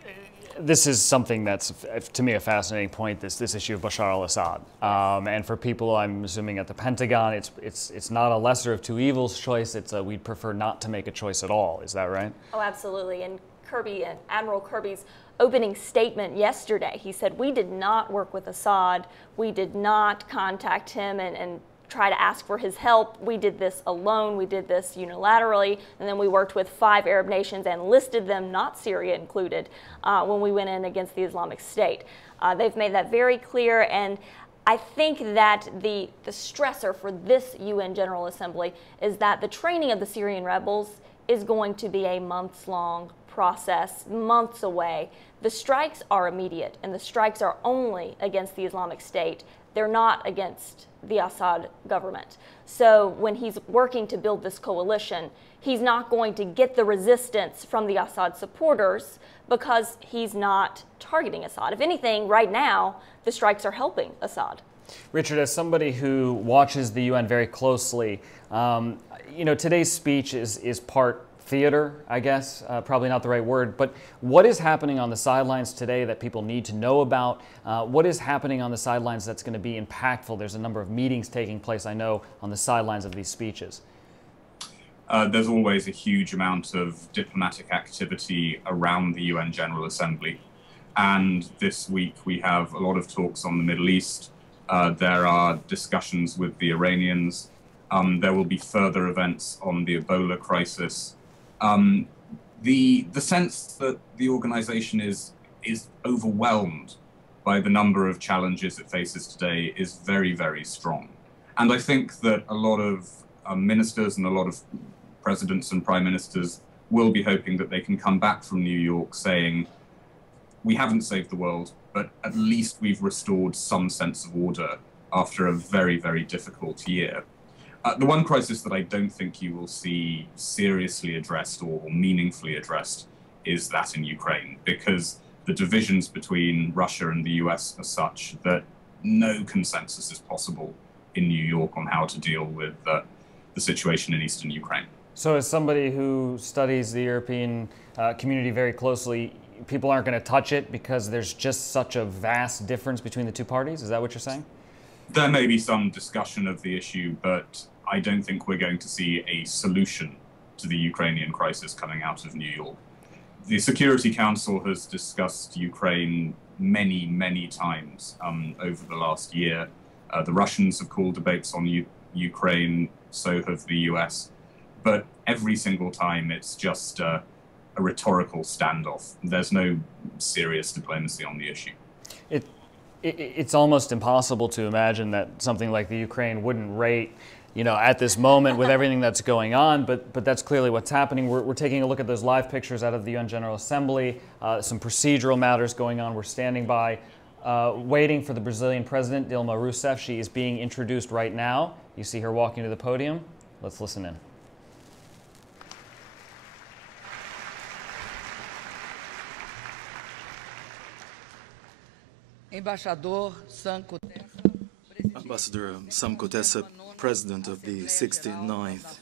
This is something that's, to me, a fascinating point, this issue of Bashar al-Assad. And for people, I'm assuming, at the Pentagon, it's not a lesser of two evils choice, it's a we'd prefer not to make a choice at all. Is that right? Oh, absolutely. And Kirby and Admiral Kirby's opening statement yesterday, he said, we did not work with Assad, we did not contact him and try to ask for his help. We did this alone, we did this unilaterally, and then we worked with 5 Arab nations and listed them, not Syria included, when we went in against the Islamic State. They've made that very clear, and I think that the stressor for this UN General Assembly is that the training of the Syrian rebels is going to be a months-long process, months away. The strikes are immediate, and the strikes are only against the Islamic State. They're not against the Assad government. So when he's working to build this coalition, he's not going to get the resistance from the Assad supporters because he's not targeting Assad. If anything, right now, the strikes are helping Assad. Richard, as somebody who watches the UN very closely, you know, today's speech is part theater, I guess, probably not the right word, but what is happening on the sidelines today that people need to know about? What is happening on the sidelines that's going to be impactful? There's a number of meetings taking place, I know, on the sidelines of these speeches. There's always a huge amount of diplomatic activity around the UN General Assembly. And this week we have a lot of talks on the Middle East. There are discussions with the Iranians. There will be further events on the Ebola crisis. The sense that the organization is overwhelmed by the number of challenges it faces today is very, very strong. And I think that a lot of ministers and a lot of presidents and prime ministers will be hoping that they can come back from New York saying, we haven't saved the world, but at least we've restored some sense of order after a very, very difficult year. The one crisis that I don't think you will see seriously addressed or meaningfully addressed is that in Ukraine, because the divisions between Russia and the US are such that no consensus is possible in New York on how to deal with the situation in eastern Ukraine. So as somebody who studies the European community very closely, people aren't going to touch it because there's just such a vast difference between the two parties? Is that what you're saying? There may be some discussion of the issue, but I don't think we're going to see a solution to the Ukrainian crisis coming out of New York. The Security Council has discussed Ukraine many, many times over the last year. The Russians have called debates on Ukraine, so have the US. But every single time it's just a rhetorical standoff. There's no serious diplomacy on the issue. It's almost impossible to imagine that something like the Ukraine wouldn't rate, you know, at this moment with everything that's going on, but that's clearly what's happening. We're taking a look at those live pictures out of the UN General Assembly, some procedural matters going on. We're standing by, waiting for the Brazilian President, Dilma Rousseff. She is being introduced right now. You see her walking to the podium. Let's listen in. Ambassador Sam Kutesa, President of the 69th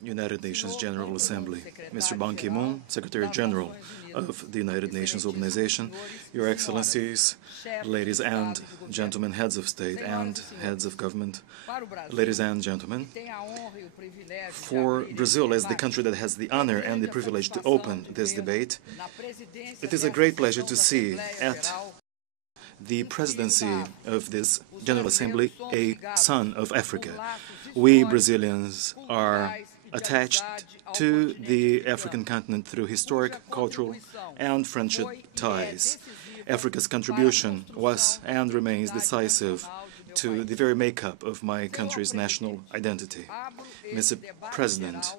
United Nations General Assembly, Mr. Ban Ki-moon, Secretary General of the United Nations Organization, Your Excellencies, ladies and gentlemen, heads of state and heads of government, ladies and gentlemen, for Brazil as the country that has the honor and the privilege to open this debate, it is a great pleasure to see at the presidency of this General Assembly a son of Africa. We Brazilians are attached to the African continent through historic, cultural, and friendship ties. Africa's contribution was and remains decisive to the very makeup of my country's national identity. Mr. President,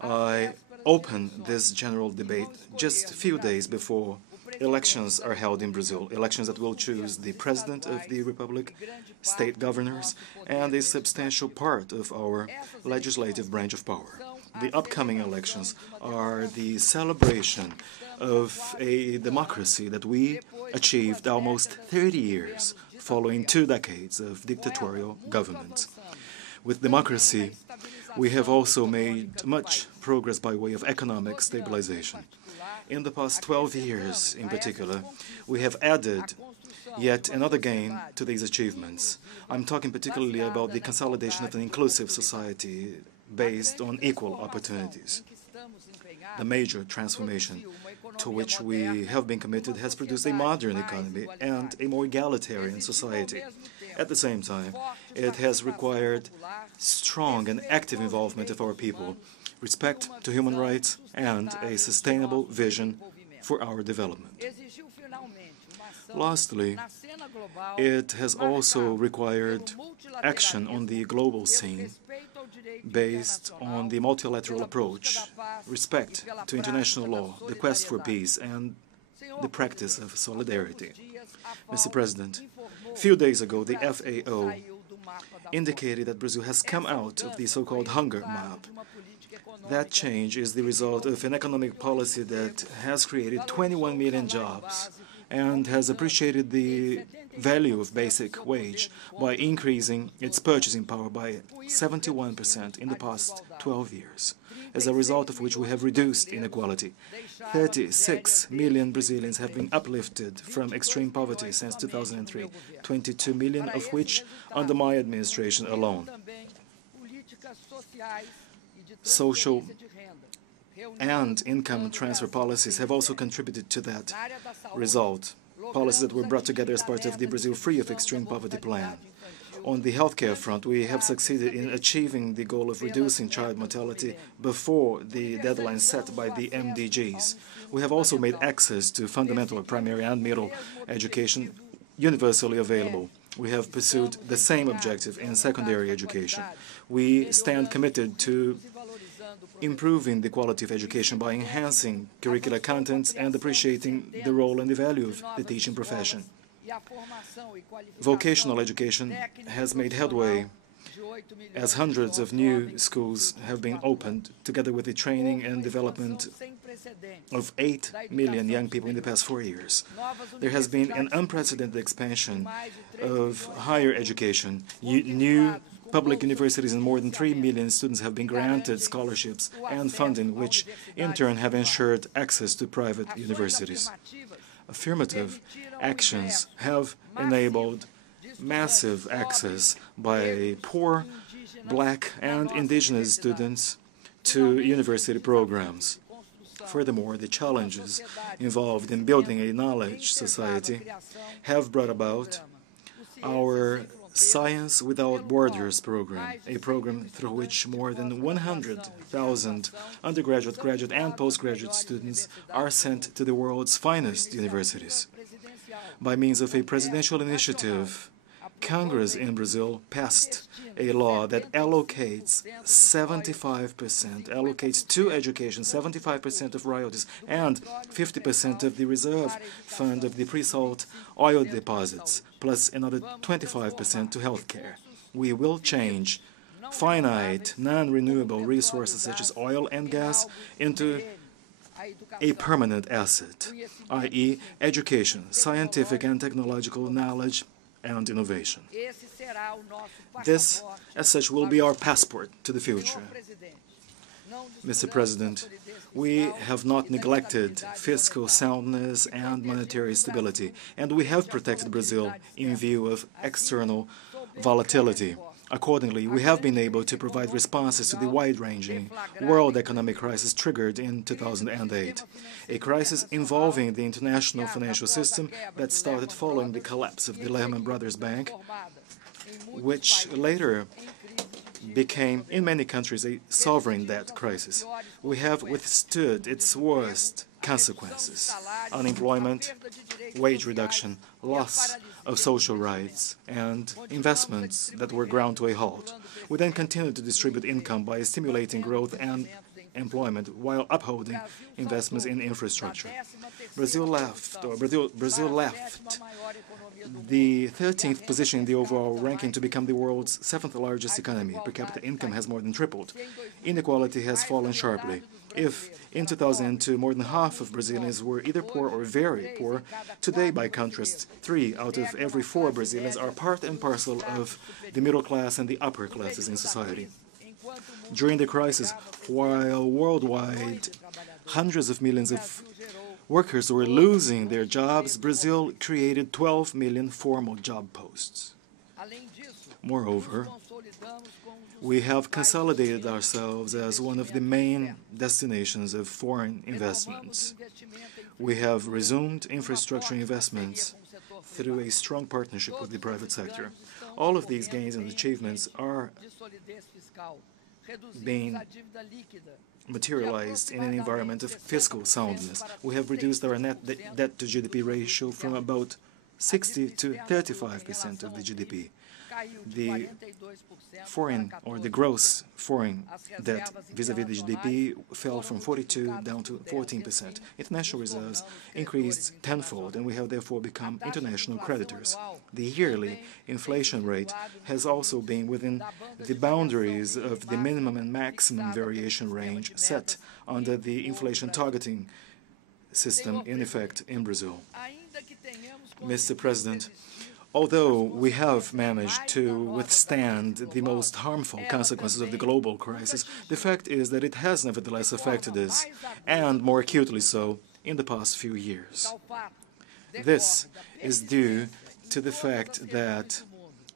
I open this general debate just a few days before elections are held in Brazil, elections that will choose the President of the Republic, state governors, and a substantial part of our legislative branch of power. The upcoming elections are the celebration of a democracy that we achieved almost 30 years following 2 decades of dictatorial governments. With democracy, We have also made much progress by way of economic stabilization. In the past 12 years, in particular, we have added yet another gain to these achievements. I'm talking particularly about the consolidation of an inclusive society based on equal opportunities. The major transformation to which we have been committed has produced a modern economy and a more egalitarian society. At the same time, it has required strong and active involvement of our people, respect to human rights, and a sustainable vision for our development. Lastly, it has also required action on the global scene based on the multilateral approach, respect to international law, the quest for peace, and the practice of solidarity. Mr. President, a few days ago, the FAO indicated that Brazil has come out of the so-called hunger map. That change is the result of an economic policy that has created 21 million jobs and has appreciated the value of basic wage by increasing its purchasing power by 71% in the past 12 years, as a result of which we have reduced inequality. 36 million Brazilians have been uplifted from extreme poverty since 2003, 22 million of which under my administration alone. Social and income transfer policies have also contributed to that result, policies that were brought together as part of the Brazil Free of Extreme Poverty plan. On the healthcare front, we have succeeded in achieving the goal of reducing child mortality before the deadline set by the MDGs. We have also made access to fundamental, primary and middle education universally available. We have pursued the same objective in secondary education. We stand committed to improving the quality of education by enhancing curricular contents and appreciating the role and the value of the teaching profession. Vocational education has made headway as hundreds of new schools have been opened, together with the training and development of 8 million young people in the past 4 years. There has been an unprecedented expansion of higher education. New public universities and more than 3 million students have been granted scholarships and funding, which in turn have ensured access to private universities. Affirmative actions have enabled massive access by poor, black, and indigenous students to university programs. Furthermore, the challenges involved in building a knowledge society have brought about our Science Without Borders program, a program through which more than 100,000 undergraduate, graduate, and postgraduate students are sent to the world's finest universities. By means of a presidential initiative, Congress in Brazil passed a law that allocates 75%, allocates to education 75% of royalties and 50% of the reserve fund of the pre-salt oil deposits, plus another 25% to healthcare. We will change finite, non-renewable resources such as oil and gas into a permanent asset, i.e. education, scientific and technological knowledge, and innovation. This, as such, will be our passport to the future. Mr. President, we have not neglected fiscal soundness and monetary stability, and we have protected Brazil in view of external volatility. Accordingly, we have been able to provide responses to the wide-ranging world economic crisis triggered in 2008, a crisis involving the international financial system that started following the collapse of the Lehman Brothers Bank, which later became, in many countries, a sovereign debt crisis. We have withstood its worst consequences: unemployment, wage reduction, loss of social rights, and investments that were ground to a halt. We then continued to distribute income by stimulating growth and employment while upholding investments in infrastructure. Brazil left the 13th position in the overall ranking to become the world's 7th largest economy. Per capita income has more than tripled. Inequality has fallen sharply. If in 2002 more than half of Brazilians were either poor or very poor, today, by contrast, 3 out of every 4 Brazilians are part and parcel of the middle class and the upper classes in society. During the crisis, while worldwide hundreds of millions of workers were losing their jobs, Brazil created 12 million formal job posts. Moreover, we have consolidated ourselves as one of the main destinations of foreign investments. We have resumed infrastructure investments through a strong partnership with the private sector. All of these gains and achievements are being materialized in an environment of fiscal soundness. We have reduced our net debt to GDP ratio from about 60 to 35% of the GDP. The foreign or the gross foreign debt vis-à-vis the GDP fell from 42 down to 14%. International reserves increased tenfold, and we have therefore become international creditors. The yearly inflation rate has also been within the boundaries of the minimum and maximum variation range set under the inflation targeting system in effect in Brazil. Mr. President, although we have managed to withstand the most harmful consequences of the global crisis, the fact is that it has nevertheless affected us, and more acutely so, in the past few years. This is due to the fact that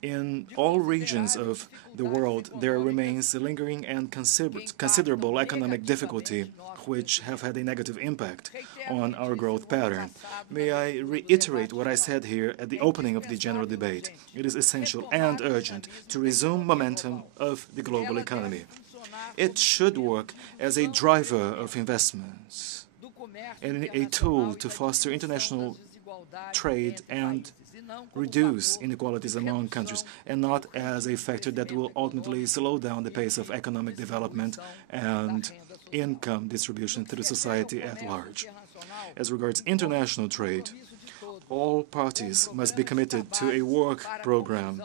in all regions of the world there remains a lingering and considerable economic difficulty, which have had a negative impact on our growth pattern. May I reiterate what I said here at the opening of the general debate? It is essential and urgent to resume momentum of the global economy. It should work as a driver of investments and a tool to foster international trade and reduce inequalities among countries, and not as a factor that will ultimately slow down the pace of economic development and income distribution through society at large. As regards international trade, all parties must be committed to a work program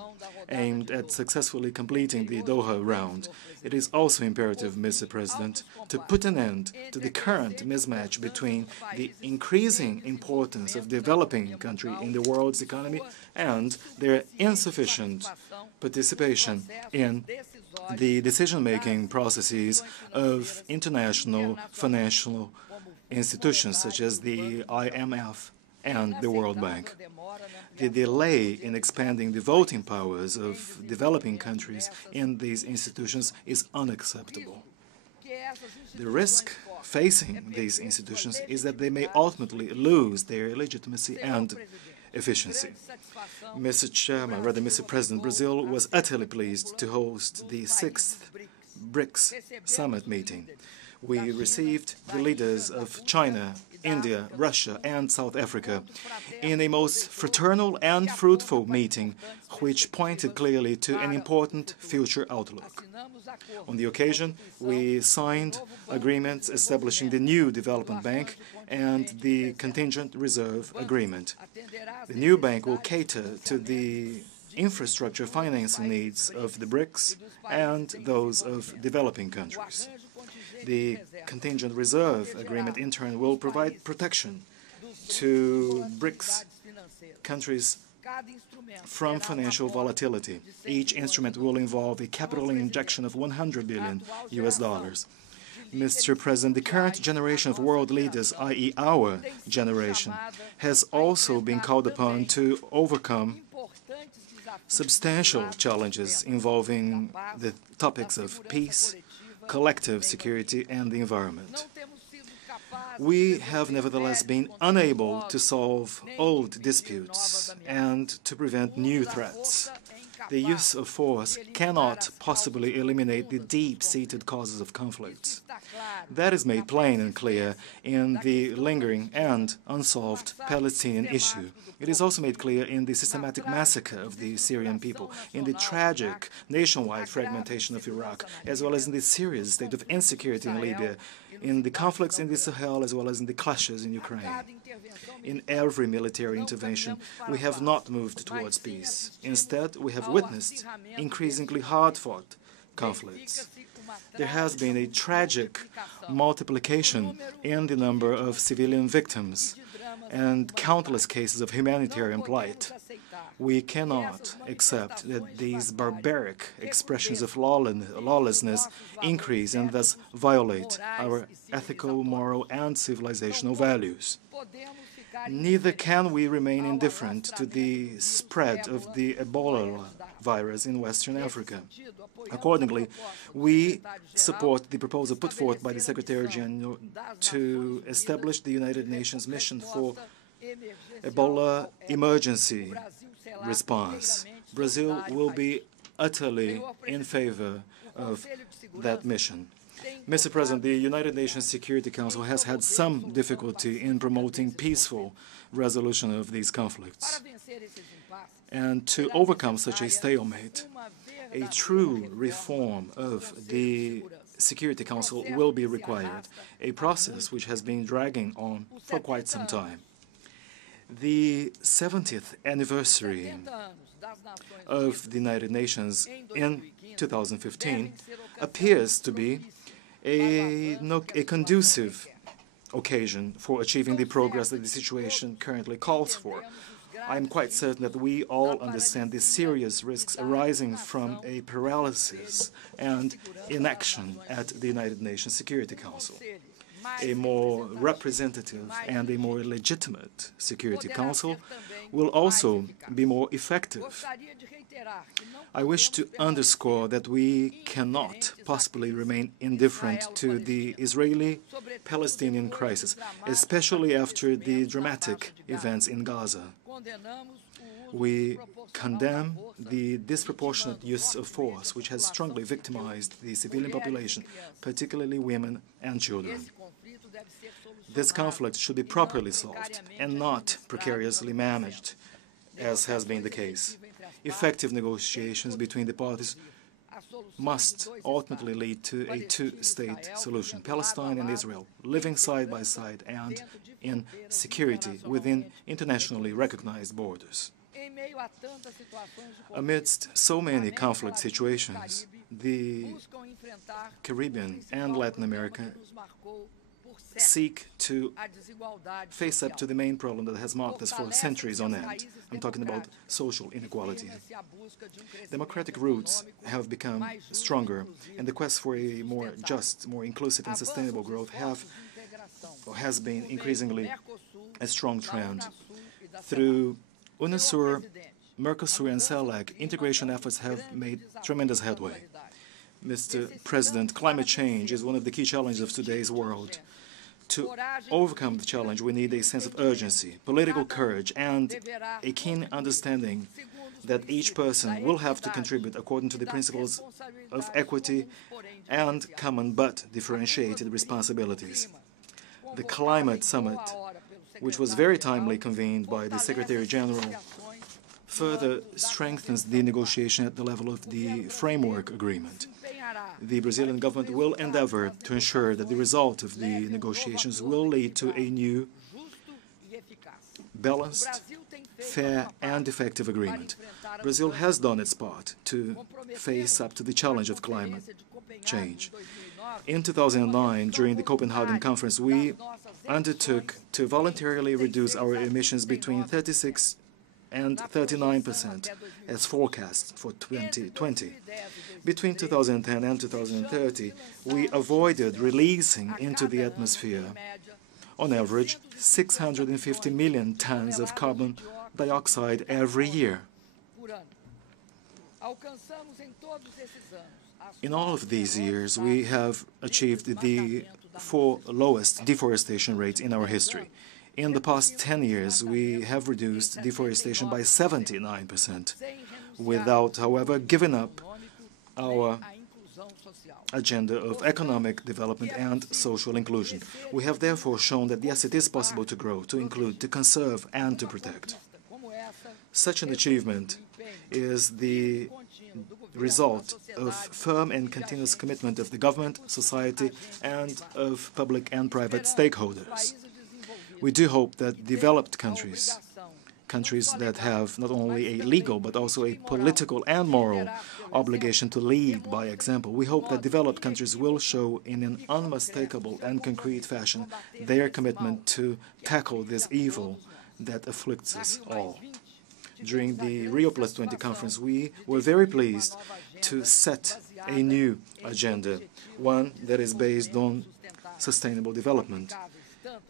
aimed at successfully completing the Doha round. It is also imperative, Mr. President, to put an end to the current mismatch between the increasing importance of developing countries in the world's economy and their insufficient participation in the decision-making processes of international financial institutions such as the IMF and the World Bank. The delay in expanding the voting powers of developing countries in these institutions is unacceptable. The risk facing these institutions is that they may ultimately lose their legitimacy and efficiency. Mr. President, Brazil was utterly pleased to host the 6th BRICS summit meeting. We received the leaders of China, India, Russia, and South Africa in a most fraternal and fruitful meeting, which pointed clearly to an important future outlook. On the occasion, we signed agreements establishing the new development bank and the contingent reserve agreement. The new bank will cater to the infrastructure financing needs of the BRICS and those of developing countries. The contingent reserve agreement, in turn, will provide protection to BRICS countries from financial volatility. Each instrument will involve a capital injection of $100 billion. Mr. President, the current generation of world leaders, i.e. our generation, has also been called upon to overcome substantial challenges involving the topics of peace, collective security, and the environment. We have nevertheless been unable to solve old disputes and to prevent new threats. The use of force cannot possibly eliminate the deep-seated causes of conflicts. That is made plain and clear in the lingering and unsolved Palestinian issue. It is also made clear in the systematic massacre of the Syrian people, in the tragic nationwide fragmentation of Iraq, as well as in the serious state of insecurity in Libya, in the conflicts in the Sahel, as well as in the clashes in Ukraine. In every military intervention, we have not moved towards peace. Instead, we have witnessed increasingly hard-fought conflicts. There has been a tragic multiplication in the number of civilian victims and countless cases of humanitarian plight. We cannot accept that these barbaric expressions of lawlessness increase and thus violate our ethical, moral, and civilizational values. Neither can we remain indifferent to the spread of the Ebola virus in Western Africa. Accordingly, we support the proposal put forth by the Secretary-General to establish the United Nations mission for Ebola emergency response. Brazil will be utterly in favor of that mission. Mr. President, the United Nations Security Council has had some difficulty in promoting peaceful resolution of these conflicts. And to overcome such a stalemate, a true reform of the Security Council will be required, a process which has been dragging on for quite some time. The 70th anniversary of the United Nations in 2015 appears to be a conducive occasion for achieving the progress that the situation currently calls for. I am quite certain that we all understand the serious risks arising from a paralysis and inaction at the United Nations Security Council. A more representative and a more legitimate Security Council will also be more effective. I wish to underscore that we cannot possibly remain indifferent to the Israeli-Palestinian crisis, especially after the dramatic events in Gaza. We condemn the disproportionate use of force, which has strongly victimized the civilian population, particularly women and children. This conflict should be properly solved and not precariously managed, as has been the case. Effective negotiations between the parties must ultimately lead to a two-state solution, Palestine and Israel, living side by side and in security within internationally recognized borders. Amidst so many conflict situations, the Caribbean and Latin America seek to face up to the main problem that has marked us for centuries on end. I'm talking about social inequality. Democratic roots have become stronger, and the quest for a more just, more inclusive and sustainable growth has been increasingly a strong trend. Through UNASUR, Mercosur and CELAC, integration efforts have made tremendous headway. Mr. President, climate change is one of the key challenges of today's world. To overcome the challenge, we need a sense of urgency, political courage, and a keen understanding that each person will have to contribute according to the principles of equity and common but differentiated responsibilities. The Climate Summit, which was very timely convened by the Secretary-General, further strengthens the negotiation at the level of the framework agreement. The Brazilian government will endeavor to ensure that the result of the negotiations will lead to a new, balanced, fair and effective agreement. Brazil has done its part to face up to the challenge of climate change. In 2009, during the Copenhagen conference, we undertook to voluntarily reduce our emissions between 36 and 39% as forecast for 2020. Between 2010 and 2030, we avoided releasing into the atmosphere, on average, 650 million tons of carbon dioxide every year. In all of these years, we have achieved the 4 lowest deforestation rates in our history. In the past 10 years, we have reduced deforestation by 79%, without, however, giving up our agenda of economic development and social inclusion. We have therefore shown that, yes, it is possible to grow, to include, to conserve, and to protect. Such an achievement is the result of firm and continuous commitment of the government, society, and of public and private stakeholders. We do hope that developed countries, countries that have not only a legal but also a political and moral obligation to lead by example, we hope that developed countries will show in an unmistakable and concrete fashion their commitment to tackle this evil that afflicts us all. During the Rio Plus 20 conference, we were very pleased to set a new agenda, one that is based on sustainable development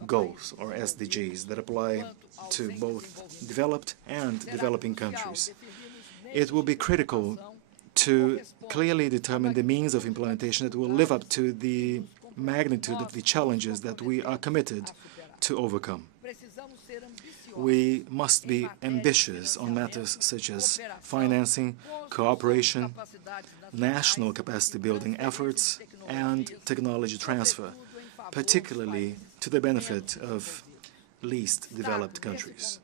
goals, or SDGs, that apply to both developed and developing countries. It will be critical to clearly determine the means of implementation that will live up to the magnitude of the challenges that we are committed to overcome. We must be ambitious on matters such as financing, cooperation, national capacity building efforts, and technology transfer, particularly to the benefit of least developed countries.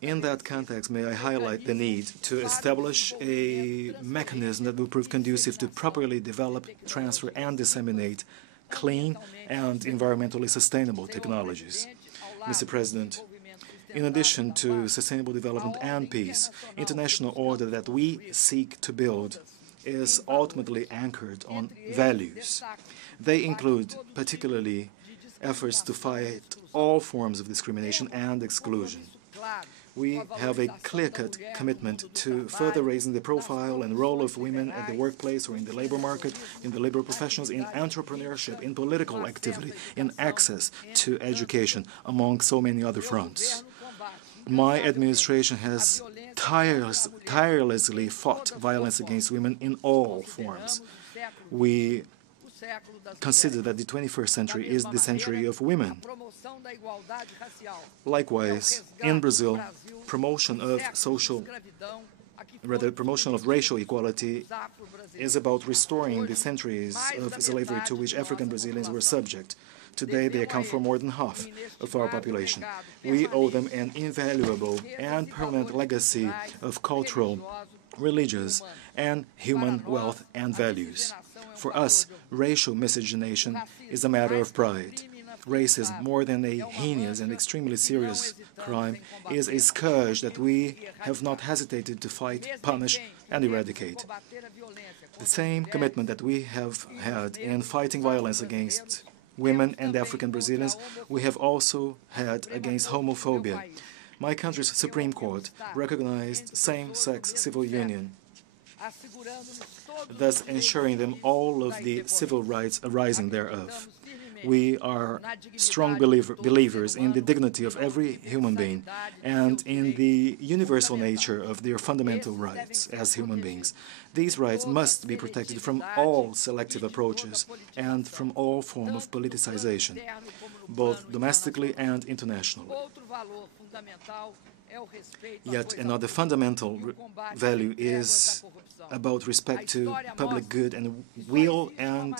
In that context, may I highlight the need to establish a mechanism that will prove conducive to properly develop, transfer, and disseminate clean and environmentally sustainable technologies. Mr. President, in addition to sustainable development and peace, international order that we seek to build is ultimately anchored on values. They include particularly efforts to fight all forms of discrimination and exclusion. We have a clear-cut commitment to further raising the profile and role of women at the workplace or in the labor market, in the liberal professions, in entrepreneurship, in political activity, in access to education, among so many other fronts. My administration has tirelessly fought violence against women in all forms. We consider that the 21st century is the century of women. Likewise, in Brazil, promotion of racial equality is about restoring the centuries of slavery to which African Brazilians were subject. Today, they account for more than half of our population. We owe them an invaluable and permanent legacy of cultural, religious, and human wealth and values. For us, racial miscegenation is a matter of pride. Racism, more than a heinous and extremely serious crime, is a scourge that we have not hesitated to fight, punish, and eradicate. The same commitment that we have had in fighting violence against women and African Brazilians, we have also had against homophobia. My country's Supreme Court recognized same-sex civil union, thus ensuring them all of the civil rights arising thereof. We are strong believers in the dignity of every human being and in the universal nature of their fundamental rights as human beings. These rights must be protected from all selective approaches and from all form of politicization, both domestically and internationally. Yet another fundamental value is about respect to public good and will and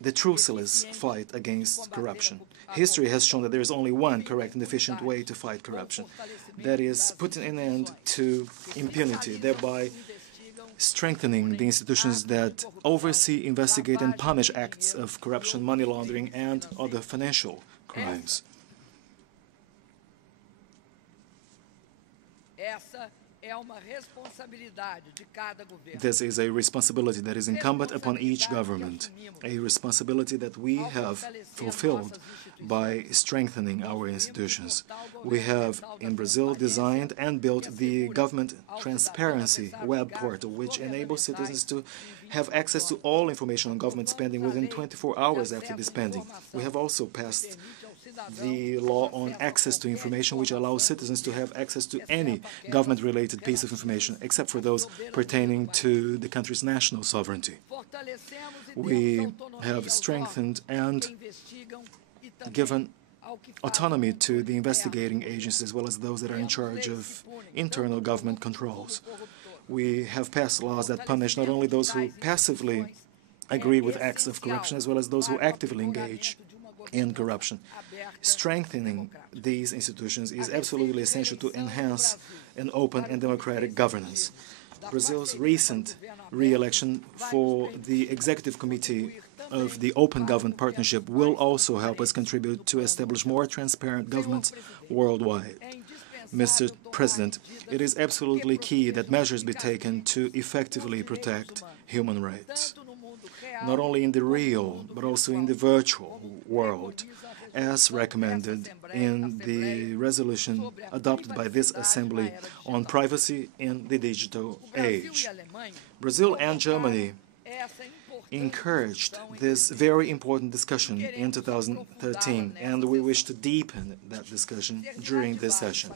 the truthless fight against corruption. History has shown that there is only one correct and efficient way to fight corruption. That is putting an end to impunity, thereby strengthening the institutions that oversee, investigate, and punish acts of corruption, money laundering, and other financial crimes. This is a responsibility that is incumbent upon each government, a responsibility that we have fulfilled by strengthening our institutions. We have, in Brazil, designed and built the Government Transparency web portal, which enables citizens to have access to all information on government spending within 24 hours after the spending. We have also passed the law on access to information, which allows citizens to have access to any government-related piece of information, except for those pertaining to the country's national sovereignty. We have strengthened and given autonomy to the investigating agencies, as well as those that are in charge of internal government controls. We have passed laws that punish not only those who passively agree with acts of corruption, as well as those who actively engage in corruption. Strengthening these institutions is absolutely essential to enhance an open and democratic governance. Brazil's recent re-election for the Executive Committee of the Open Government Partnership will also help us contribute to establish more transparent governments worldwide. Mr. President, it is absolutely key that measures be taken to effectively protect human rights, not only in the real, but also in the virtual world. as recommended in the resolution adopted by this Assembly on privacy in the digital age. Brazil and Germany encouraged this very important discussion in 2013, and we wish to deepen that discussion during this session.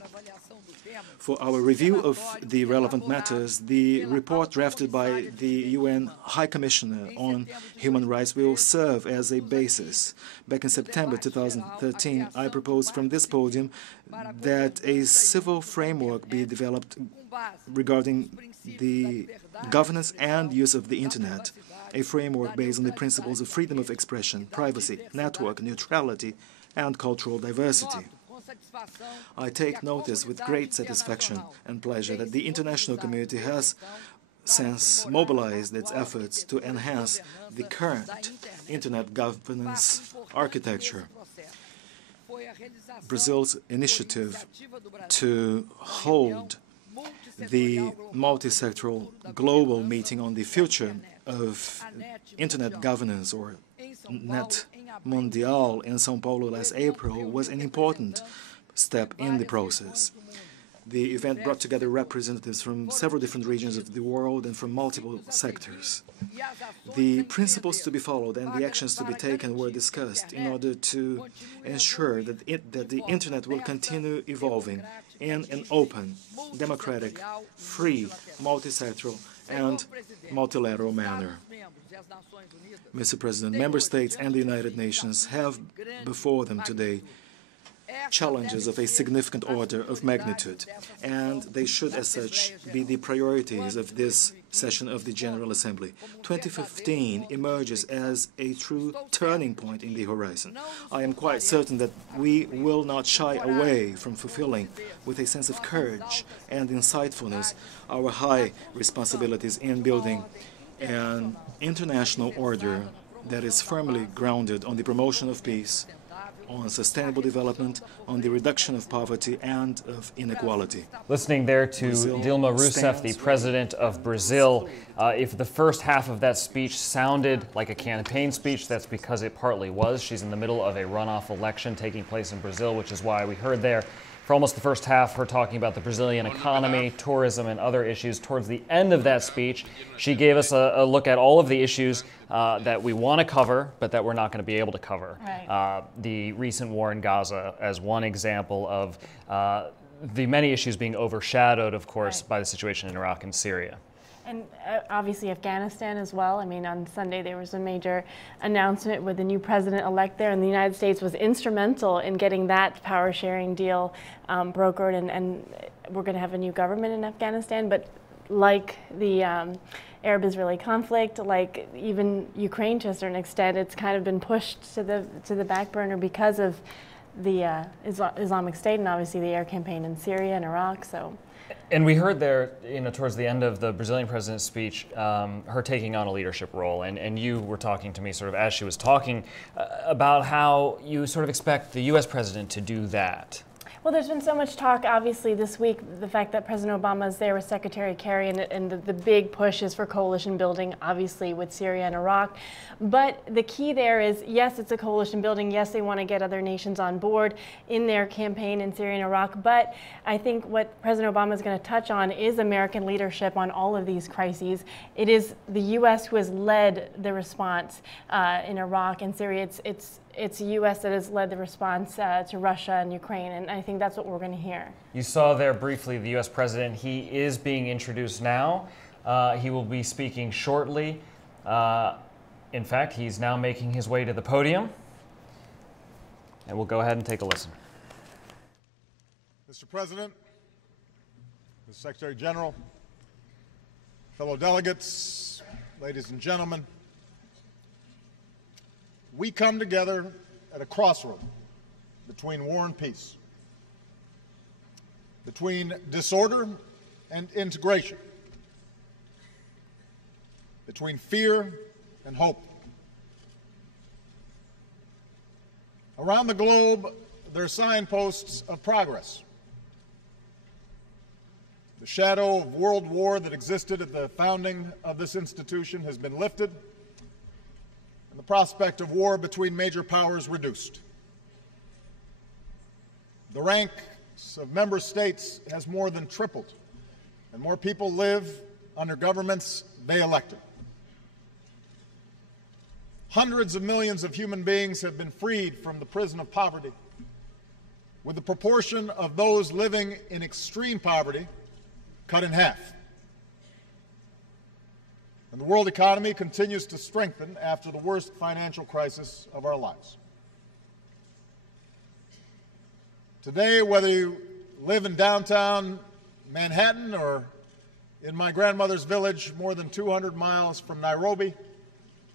For our review of the relevant matters, the report drafted by the UN High Commissioner on Human Rights will serve as a basis. Back in September 2013, I proposed from this podium that a civil framework be developed regarding the governance and use of the Internet, a framework based on the principles of freedom of expression, privacy, network neutrality, and cultural diversity. I take notice with great satisfaction and pleasure that the international community has since mobilized its efforts to enhance the current Internet governance architecture. Brazil's initiative to hold the multi-sectoral global meeting on the future of Internet governance, or Net Mundial, in São Paulo last April was an important step in the process. The event brought together representatives from several different regions of the world and from multiple sectors. The principles to be followed and the actions to be taken were discussed in order to ensure that the Internet will continue evolving in an open, democratic, free, multi-sectoral, and multilateral manner. Mr. President, member states and the United Nations have before them today challenges of a significant order of magnitude, and they should, as such, be the priorities of this session of the General Assembly. 2015 emerges as a true turning point in the horizon. I am quite certain that we will not shy away from fulfilling, with a sense of courage and insightfulness, our high responsibilities in building an international order that is firmly grounded on the promotion of peace, on sustainable development, on the reduction of poverty and of inequality. Listening there to Dilma Rousseff, the president of Brazil, if the first half of that speech sounded like a campaign speech, that's because it partly was. She's in the middle of a runoff election taking place in Brazil, which is why we heard there for almost the first half her talking about the Brazilian economy, tourism, and other issues. Towards the end of that speech, she gave us a look at all of the issues that we want to cover, but that we're not going to be able to cover. Right. The recent war in Gaza as one example of the many issues being overshadowed, of course, by the situation in Iraq and Syria. And obviously Afghanistan as well. I mean, on Sunday there was a major announcement with the new president-elect there, and the United States was instrumental in getting that power-sharing deal brokered, and we're going to have a new government in Afghanistan. But like the Arab-Israeli conflict, like even Ukraine to a certain extent, it's kind of been pushed to the back burner because of the Islamic State and obviously the air campaign in Syria and Iraq. So. And we heard there, towards the end of the Brazilian president's speech, her taking on a leadership role. And you were talking to me sort of as she was talking about how you sort of expect the U.S. president to do that. Well, there's been so much talk, obviously, this week, the fact that President Obama is there with Secretary Kerry, and the big push is for coalition building, obviously, with Syria and Iraq. But the key there is, yes, it's a coalition building. Yes, they want to get other nations on board in their campaign in Syria and Iraq. But I think what President Obama is going to touch on is American leadership on all of these crises. It is the U.S. who has led the response in Iraq and Syria. It's the U.S. that has led the response to Russia and Ukraine, and I think that's what we're going to hear. You saw there briefly the U.S. president. He is being introduced now. He will be speaking shortly. In fact, he's now making his way to the podium, and we'll go ahead and take a listen. Mr. President, Mr. Secretary General, fellow delegates, ladies and gentlemen, we come together at a crossroad between war and peace, between disorder and integration, between fear and hope. Around the globe, there are signposts of progress. The shadow of world war that existed at the founding of this institution has been lifted, and the prospect of war between major powers reduced. The ranks of member states has more than tripled, and more people live under governments they elected. Hundreds of millions of human beings have been freed from the prison of poverty, with the proportion of those living in extreme poverty cut in half. And the world economy continues to strengthen after the worst financial crisis of our lives. Today, whether you live in downtown Manhattan or in my grandmother's village more than 200 miles from Nairobi,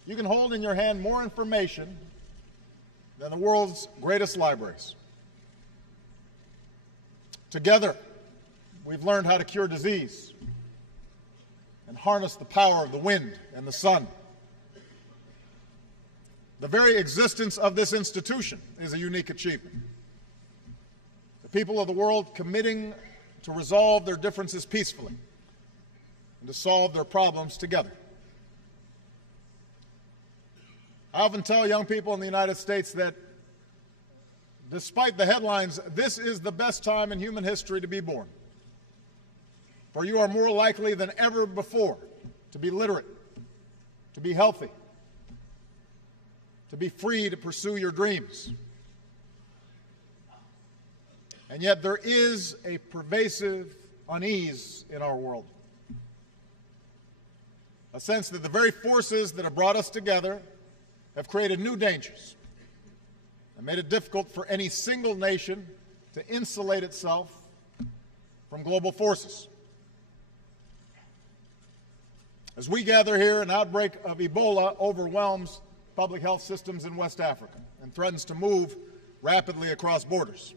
you can hold in your hand more information than the world's greatest libraries. Together, we've learned how to cure disease and harness the power of the wind and the sun. The very existence of this institution is a unique achievement. The people of the world committing to resolve their differences peacefully and to solve their problems together. I often tell young people in the United States that despite the headlines, this is the best time in human history to be born. For you are more likely than ever before to be literate, to be healthy, to be free to pursue your dreams. And yet there is a pervasive unease in our world. A sense that the very forces that have brought us together have created new dangers and made it difficult for any single nation to insulate itself from global forces. As we gather here, an outbreak of Ebola overwhelms public health systems in West Africa and threatens to move rapidly across borders.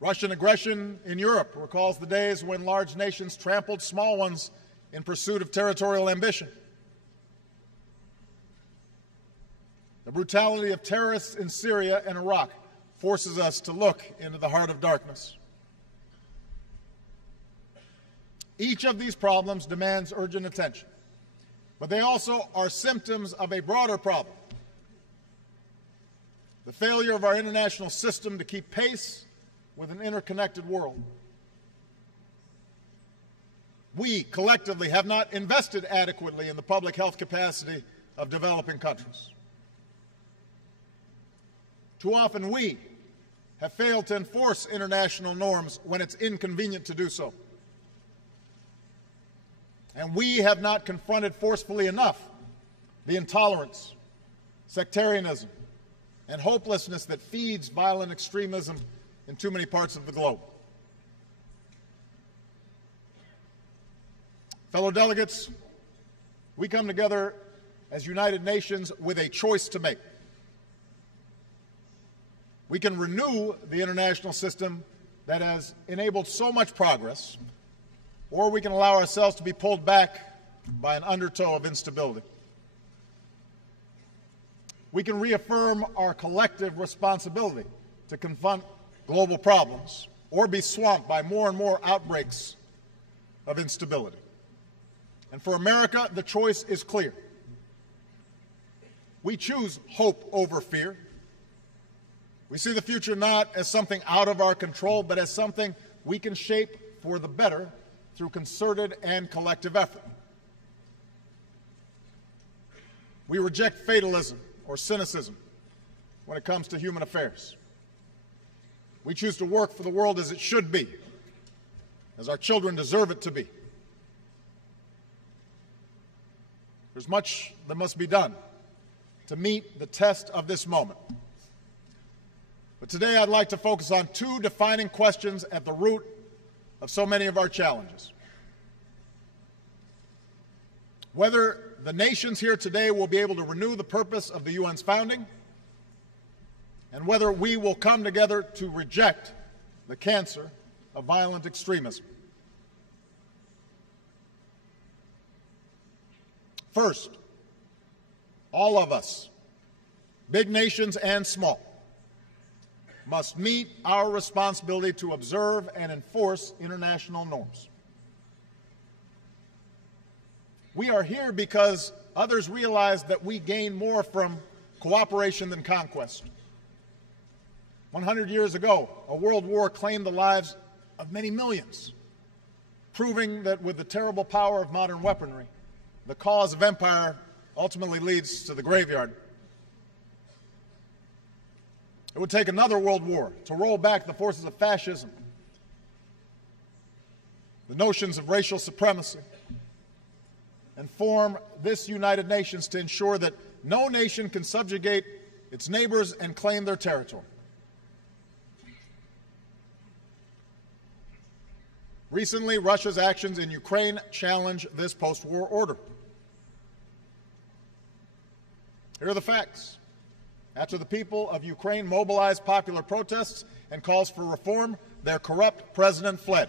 Russian aggression in Europe recalls the days when large nations trampled small ones in pursuit of territorial ambition. The brutality of terrorists in Syria and Iraq forces us to look into the heart of darkness. Each of these problems demands urgent attention, but they also are symptoms of a broader problem: the failure of our international system to keep pace with an interconnected world. We collectively have not invested adequately in the public health capacity of developing countries. Too often we have failed to enforce international norms when it's inconvenient to do so. And we have not confronted forcefully enough the intolerance, sectarianism, and hopelessness that feeds violent extremism in too many parts of the globe. Fellow delegates, we come together as United Nations with a choice to make. We can renew the international system that has enabled so much progress, or we can allow ourselves to be pulled back by an undertow of instability. We can reaffirm our collective responsibility to confront global problems, or be swamped by more and more outbreaks of instability. And for America, the choice is clear. We choose hope over fear. We see the future not as something out of our control, but as something we can shape for the better through concerted and collective effort. We reject fatalism or cynicism when it comes to human affairs. We choose to work for the world as it should be, as our children deserve it to be. There's much that must be done to meet the test of this moment. But today I'd like to focus on two defining questions at the root of so many of our challenges. Whether the nations here today will be able to renew the purpose of the UN's founding, and whether we will come together to reject the cancer of violent extremism. First, all of us, big nations and small, must meet our responsibility to observe and enforce international norms. We are here because others realize that we gain more from cooperation than conquest. 100 years ago, a world war claimed the lives of many millions, proving that with the terrible power of modern weaponry, the cause of empire ultimately leads to the graveyard. It would take another world war to roll back the forces of fascism, the notions of racial supremacy, and form this United Nations to ensure that no nation can subjugate its neighbors and claim their territory. Recently, Russia's actions in Ukraine challenge this post-war order. Here are the facts. After the people of Ukraine mobilized popular protests and calls for reform, their corrupt president fled.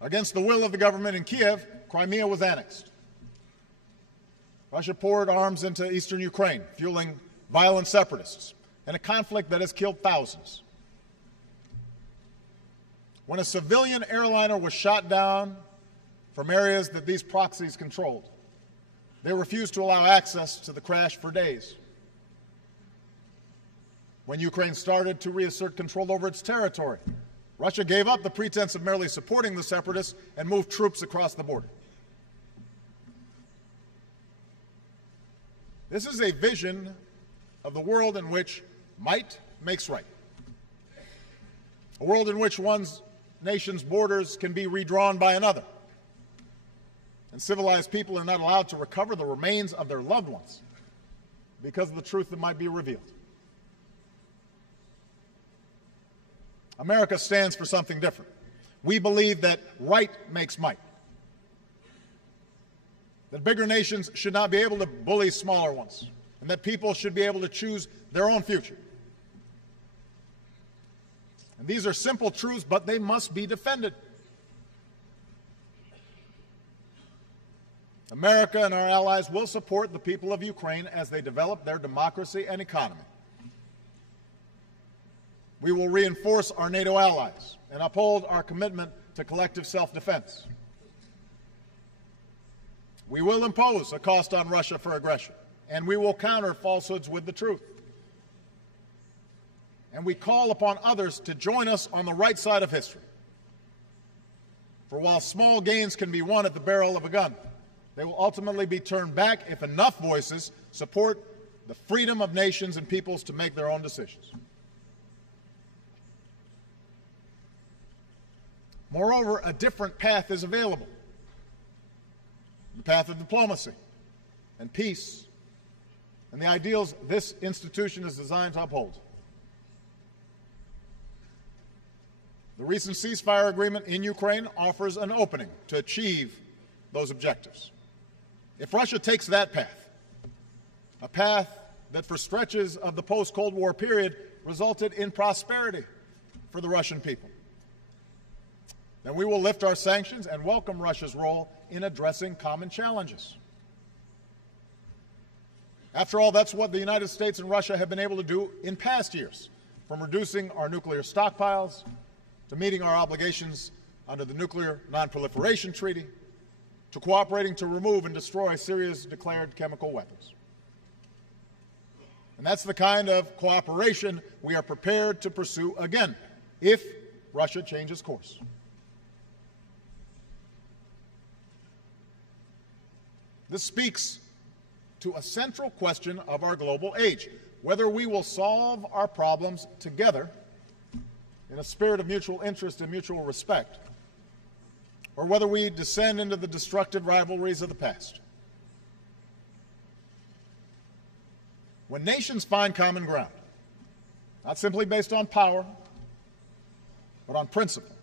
Against the will of the government in Kiev, Crimea was annexed. Russia poured arms into eastern Ukraine, fueling violent separatists, and a conflict that has killed thousands. When a civilian airliner was shot down from areas that these proxies controlled, they refused to allow access to the crash for days. When Ukraine started to reassert control over its territory, Russia gave up the pretense of merely supporting the separatists and moved troops across the border. This is a vision of the world in which might makes right. A world in which one's nation's borders can be redrawn by another, and civilized people are not allowed to recover the remains of their loved ones because of the truth that might be revealed. America stands for something different. We believe that right makes might, that bigger nations should not be able to bully smaller ones, and that people should be able to choose their own future. And these are simple truths, but they must be defended. America and our allies will support the people of Ukraine as they develop their democracy and economy. We will reinforce our NATO allies and uphold our commitment to collective self-defense. We will impose a cost on Russia for aggression, and we will counter falsehoods with the truth. And we call upon others to join us on the right side of history. For while small gains can be won at the barrel of a gun, they will ultimately be turned back if enough voices support the freedom of nations and peoples to make their own decisions. Moreover, a different path is available. The path of diplomacy and peace and the ideals this institution is designed to uphold. The recent ceasefire agreement in Ukraine offers an opening to achieve those objectives. If Russia takes that path, a path that for stretches of the post-Cold War period resulted in prosperity for the Russian people, then we will lift our sanctions and welcome Russia's role in addressing common challenges. After all, that's what the United States and Russia have been able to do in past years, from reducing our nuclear stockpiles to meeting our obligations under the Nuclear Non-Proliferation Treaty, to cooperating to remove and destroy Syria's declared chemical weapons. And that's the kind of cooperation we are prepared to pursue again, if Russia changes course. This speaks to a central question of our global age, whether we will solve our problems together in a spirit of mutual interest and mutual respect, or whether we descend into the destructive rivalries of the past. When nations find common ground, not simply based on power, but on principle,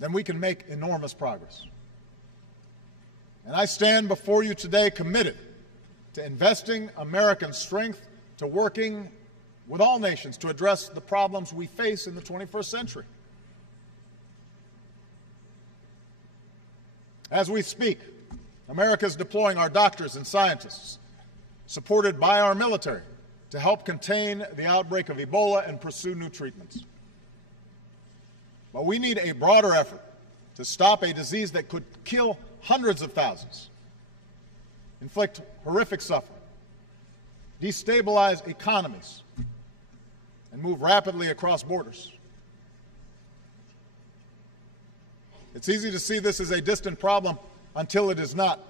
then we can make enormous progress. And I stand before you today committed to investing American strength, to working with all nations to address the problems we face in the 21st century. As we speak, America is deploying our doctors and scientists, supported by our military, to help contain the outbreak of Ebola and pursue new treatments. But we need a broader effort to stop a disease that could kill hundreds of thousands, inflict horrific suffering, destabilize economies, and move rapidly across borders. It's easy to see this as a distant problem until it is not.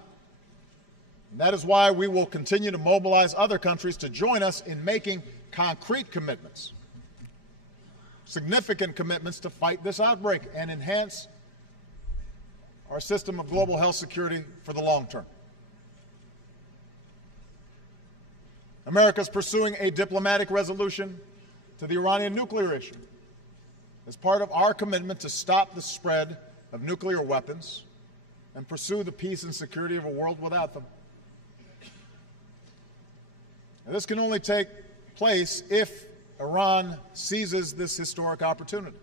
And that is why we will continue to mobilize other countries to join us in making concrete commitments, significant commitments to fight this outbreak and enhance our system of global health security for the long term. America is pursuing a diplomatic resolution to the Iranian nuclear issue as part of our commitment to stop the spread of nuclear weapons and pursue the peace and security of a world without them. Now, this can only take place if Iran seizes this historic opportunity.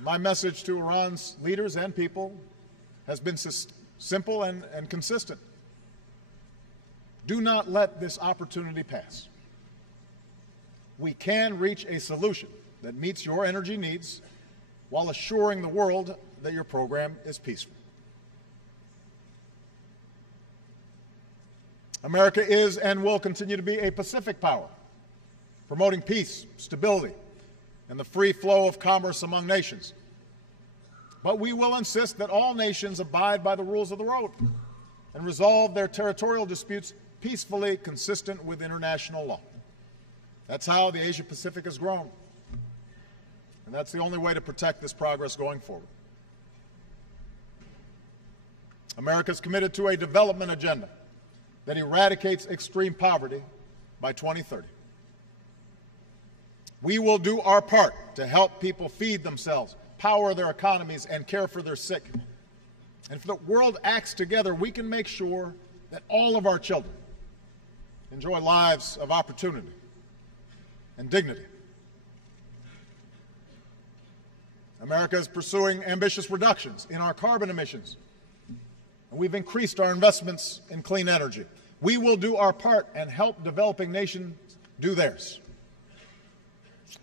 My message to Iran's leaders and people has been simple and consistent. Do not let this opportunity pass. We can reach a solution that meets your energy needs while assuring the world that your program is peaceful. America is and will continue to be a Pacific power, promoting peace, stability, and the free flow of commerce among nations. But we will insist that all nations abide by the rules of the road and resolve their territorial disputes peacefully, consistent with international law. That's how the Asia-Pacific has grown. And that's the only way to protect this progress going forward. America is committed to a development agenda that eradicates extreme poverty by 2030. We will do our part to help people feed themselves, power their economies, and care for their sick. And if the world acts together, we can make sure that all of our children enjoy lives of opportunity and dignity. America is pursuing ambitious reductions in our carbon emissions, and we've increased our investments in clean energy. We will do our part and help developing nations do theirs.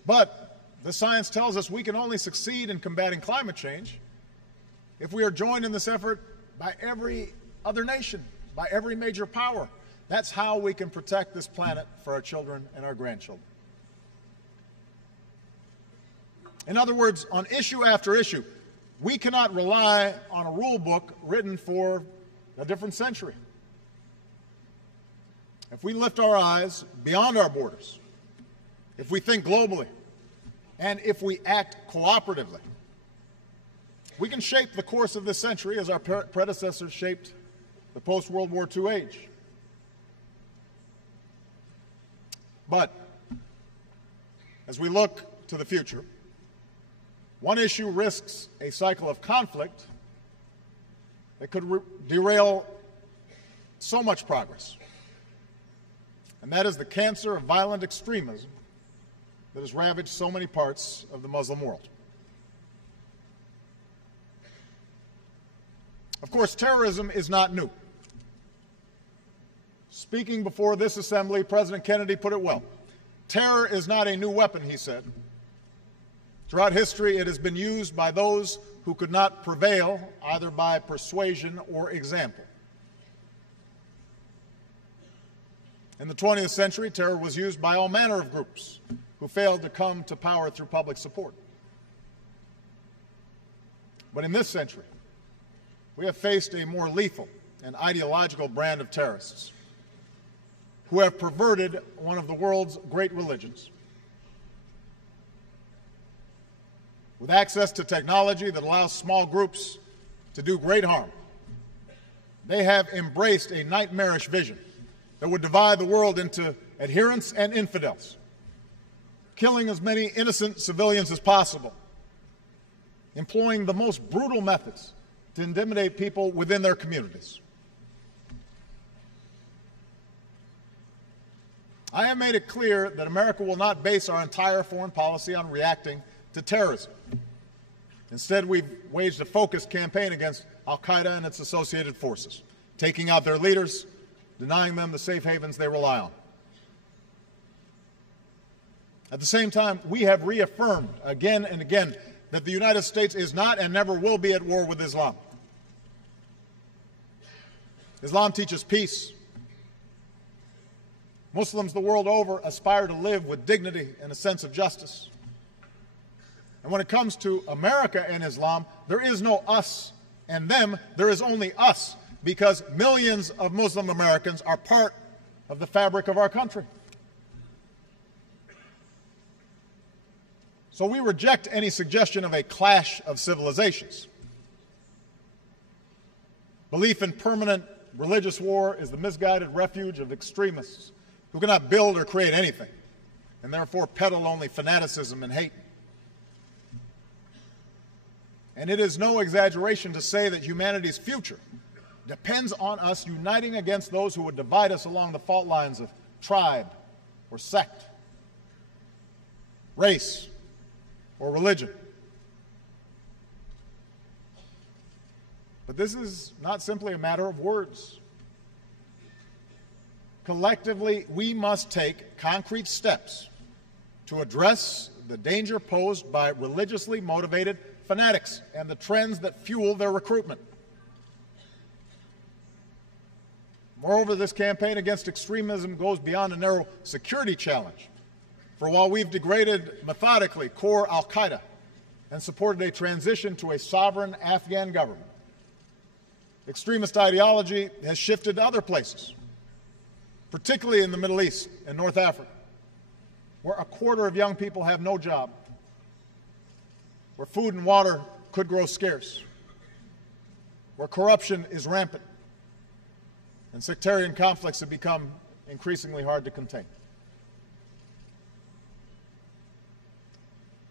But the science tells us we can only succeed in combating climate change if we are joined in this effort by every other nation, by every major power. That's how we can protect this planet for our children and our grandchildren. In other words, on issue after issue, we cannot rely on a rule book written for a different century. If we lift our eyes beyond our borders, if we think globally, and if we act cooperatively, we can shape the course of this century as our predecessors shaped the post-World War II age. But as we look to the future, one issue risks a cycle of conflict that could derail so much progress, and that is the cancer of violent extremism that has ravaged so many parts of the Muslim world. Of course, terrorism is not new. Speaking before this assembly, President Kennedy put it well. Terror is not a new weapon, he said. Throughout history, it has been used by those who could not prevail either by persuasion or example. In the 20th century, terror was used by all manner of groups who failed to come to power through public support. But in this century, we have faced a more lethal and ideological brand of terrorists who have perverted one of the world's great religions. With access to technology that allows small groups to do great harm, they have embraced a nightmarish vision that would divide the world into adherents and infidels, killing as many innocent civilians as possible, employing the most brutal methods to intimidate people within their communities. I have made it clear that America will not base our entire foreign policy on reacting to terrorism. Instead, we've waged a focused campaign against al-Qaeda and its associated forces, taking out their leaders, denying them the safe havens they rely on. At the same time, we have reaffirmed again and again that the United States is not and never will be at war with Islam. Islam teaches peace. Muslims the world over aspire to live with dignity and a sense of justice. And when it comes to America and Islam, there is no us and them, there is only us, because millions of Muslim Americans are part of the fabric of our country. So we reject any suggestion of a clash of civilizations. Belief in permanent religious war is the misguided refuge of extremists who cannot build or create anything, and therefore peddle only fanaticism and hate. And it is no exaggeration to say that humanity's future depends on us uniting against those who would divide us along the fault lines of tribe or sect, race or religion. But this is not simply a matter of words. Collectively, we must take concrete steps to address the danger posed by religiously motivated fanatics and the trends that fuel their recruitment. Moreover, this campaign against extremism goes beyond a narrow security challenge. For while we've degraded methodically core al-Qaeda and supported a transition to a sovereign Afghan government, extremist ideology has shifted to other places, particularly in the Middle East and North Africa, where a quarter of young people have no job, where food and water could grow scarce, where corruption is rampant, and sectarian conflicts have become increasingly hard to contain.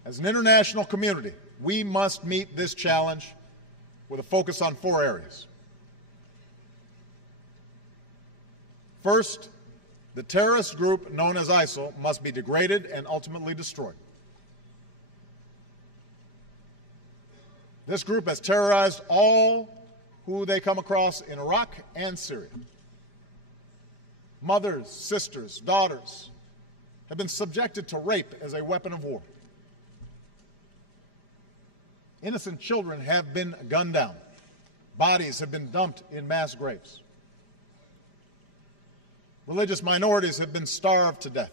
As an international community, we must meet this challenge with a focus on 4 areas. First, the terrorist group known as ISIL must be degraded and ultimately destroyed. This group has terrorized all who they come across in Iraq and Syria. Mothers, sisters, daughters have been subjected to rape as a weapon of war. Innocent children have been gunned down. Bodies have been dumped in mass graves. Religious minorities have been starved to death.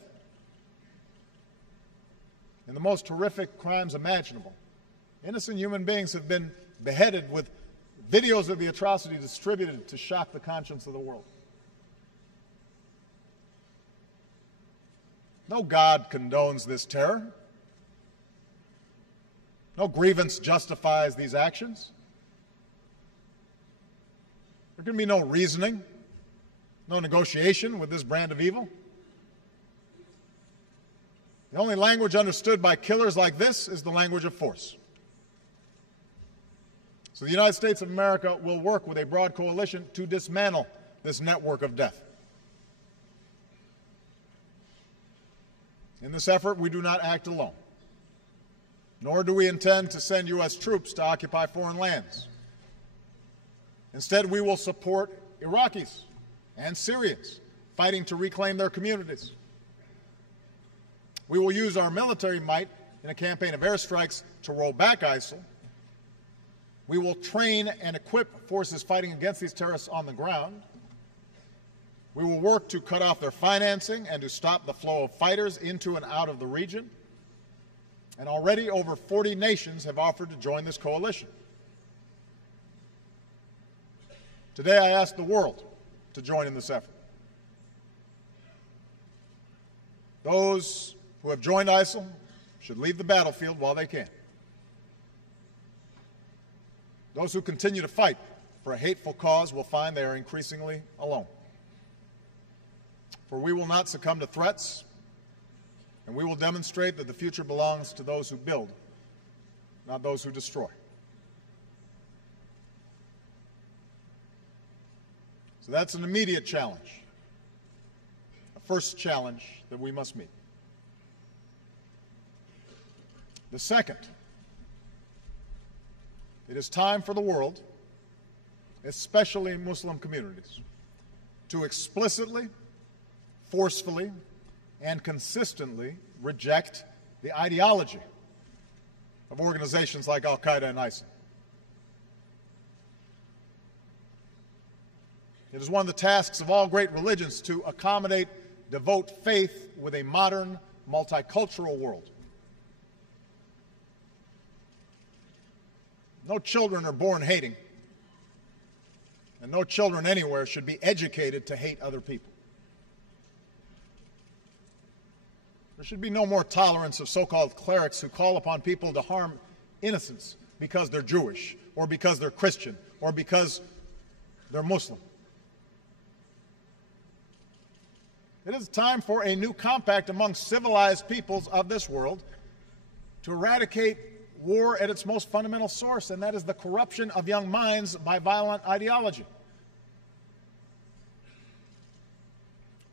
In the most horrific crimes imaginable, innocent human beings have been beheaded with videos of the atrocity distributed to shock the conscience of the world. No God condones this terror. No grievance justifies these actions. There can be no reasoning, no negotiation with this brand of evil. The only language understood by killers like this is the language of force. So the United States of America will work with a broad coalition to dismantle this network of death. In this effort, we do not act alone, nor do we intend to send U.S. troops to occupy foreign lands. Instead, we will support Iraqis and Syrians fighting to reclaim their communities. We will use our military might in a campaign of airstrikes to roll back ISIL. We will train and equip forces fighting against these terrorists on the ground. We will work to cut off their financing and to stop the flow of fighters into and out of the region. And already over 40 nations have offered to join this coalition. Today I ask the world to join in this effort. Those who have joined ISIL should leave the battlefield while they can. Those who continue to fight for a hateful cause will find they are increasingly alone. For we will not succumb to threats, and we will demonstrate that the future belongs to those who build, not those who destroy. So that's an immediate challenge, a first challenge that we must meet. The second, it is time for the world, especially Muslim communities, to explicitly, forcefully, and consistently reject the ideology of organizations like al-Qaeda and ISIL. It is one of the tasks of all great religions to accommodate devote faith with a modern, multicultural world. No children are born hating, and no children anywhere should be educated to hate other people. There should be no more tolerance of so-called clerics who call upon people to harm innocents because they're Jewish, or because they're Christian, or because they're Muslim. It is time for a new compact among civilized peoples of this world to eradicate war at its most fundamental source, and that is the corruption of young minds by violent ideology.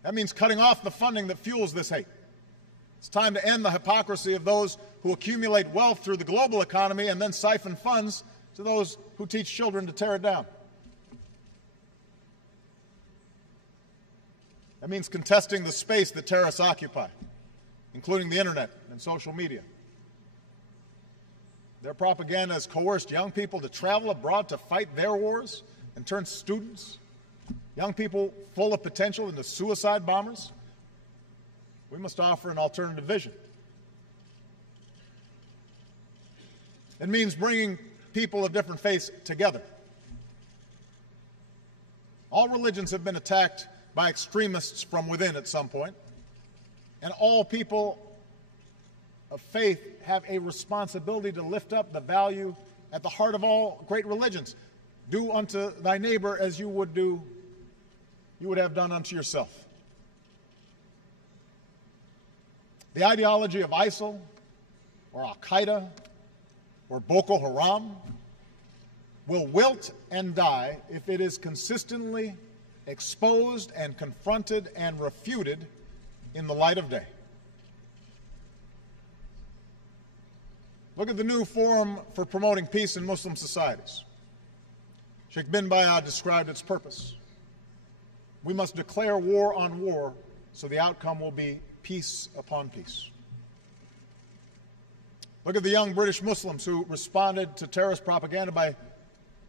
That means cutting off the funding that fuels this hate. It's time to end the hypocrisy of those who accumulate wealth through the global economy and then siphon funds to those who teach children to tear it down. That means contesting the space that terrorists occupy, including the internet and social media. Their propaganda has coerced young people to travel abroad to fight their wars and turn students, young people full of potential, into suicide bombers. We must offer an alternative vision. It means bringing people of different faiths together. All religions have been attacked by extremists from within at some point, and all people of faith have a responsibility to lift up the value at the heart of all great religions. Do unto thy neighbor as you would have done unto yourself. The ideology of ISIL or Al-Qaeda or Boko Haram will wilt and die if it is consistently exposed and confronted and refuted in the light of day. Look at the new forum for promoting peace in Muslim societies. Sheikh bin Bayad described its purpose. We must declare war on war so the outcome will be peace upon peace. Look at the young British Muslims who responded to terrorist propaganda by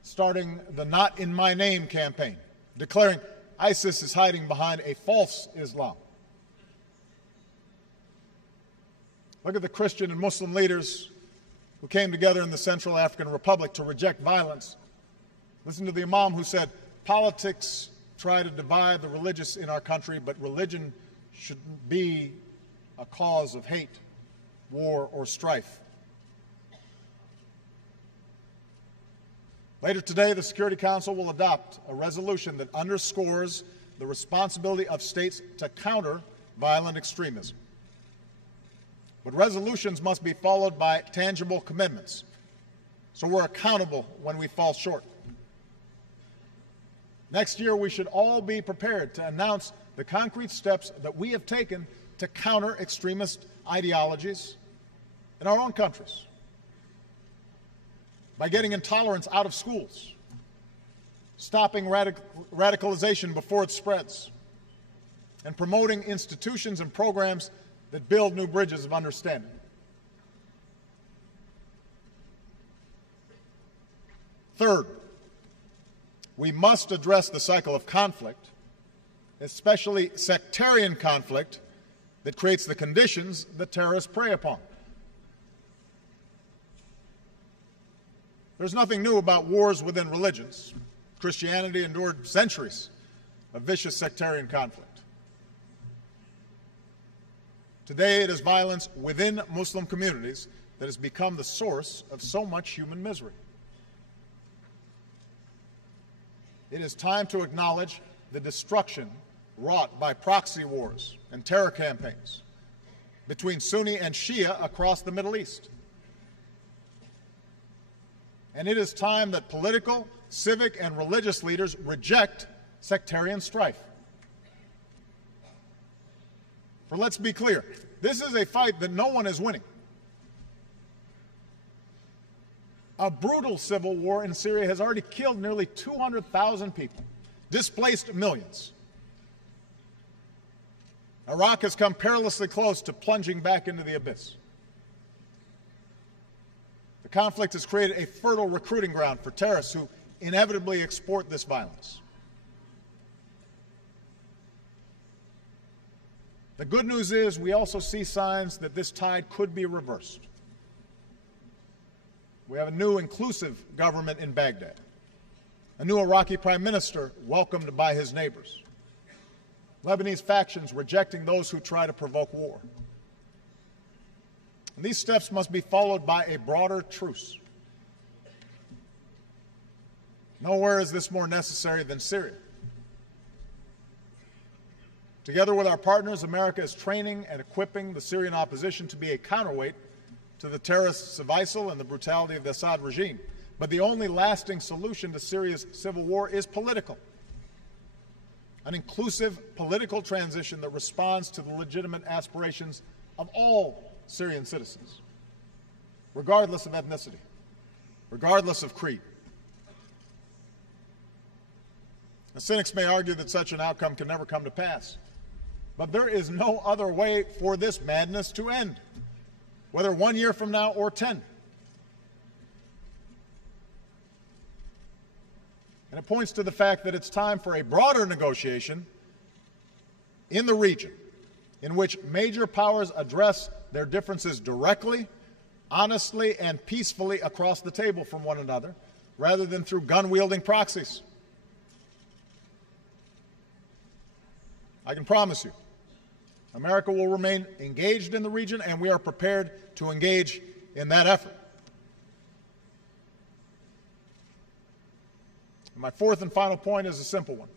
starting the Not in My Name campaign, declaring ISIS is hiding behind a false Islam. Look at the Christian and Muslim leaders who came together in the Central African Republic to reject violence. Listen to the Imam who said, politics try to divide the religious in our country, but religion shouldn't be a cause of hate, war, or strife. Later today, the Security Council will adopt a resolution that underscores the responsibility of states to counter violent extremism. But resolutions must be followed by tangible commitments, so we're accountable when we fall short. Next year, we should all be prepared to announce the concrete steps that we have taken to counter extremist ideologies in our own countries. By getting intolerance out of schools, stopping radicalization before it spreads, and promoting institutions and programs that build new bridges of understanding. Third, we must address the cycle of conflict, especially sectarian conflict, that creates the conditions that terrorists prey upon. There's nothing new about wars within religions. Christianity endured centuries of vicious sectarian conflict. Today, it is violence within Muslim communities that has become the source of so much human misery. It is time to acknowledge the destruction wrought by proxy wars and terror campaigns between Sunni and Shia across the Middle East. And it is time that political, civic, and religious leaders reject sectarian strife. For let's be clear, this is a fight that no one is winning. A brutal civil war in Syria has already killed nearly 200,000 people, displaced millions. Iraq has come perilously close to plunging back into the abyss. The conflict has created a fertile recruiting ground for terrorists who inevitably export this violence. The good news is we also see signs that this tide could be reversed. We have a new inclusive government in Baghdad, a new Iraqi prime minister welcomed by his neighbors, Lebanese factions rejecting those who try to provoke war. And these steps must be followed by a broader truce. Nowhere is this more necessary than Syria. Together with our partners, America is training and equipping the Syrian opposition to be a counterweight to the terrorists of ISIL and the brutality of the Assad regime. But the only lasting solution to Syria's civil war is political. An inclusive political transition that responds to the legitimate aspirations of all Syrian citizens, regardless of ethnicity, regardless of creed. The cynics may argue that such an outcome can never come to pass. But there is no other way for this madness to end, whether 1 year from now or 10. And it points to the fact that it's time for a broader negotiation in the region in which major powers address their differences directly, honestly, and peacefully across the table from one another, rather than through gun-wielding proxies. I can promise you, America will remain engaged in the region, and we are prepared to engage in that effort. My fourth and final point is a simple one.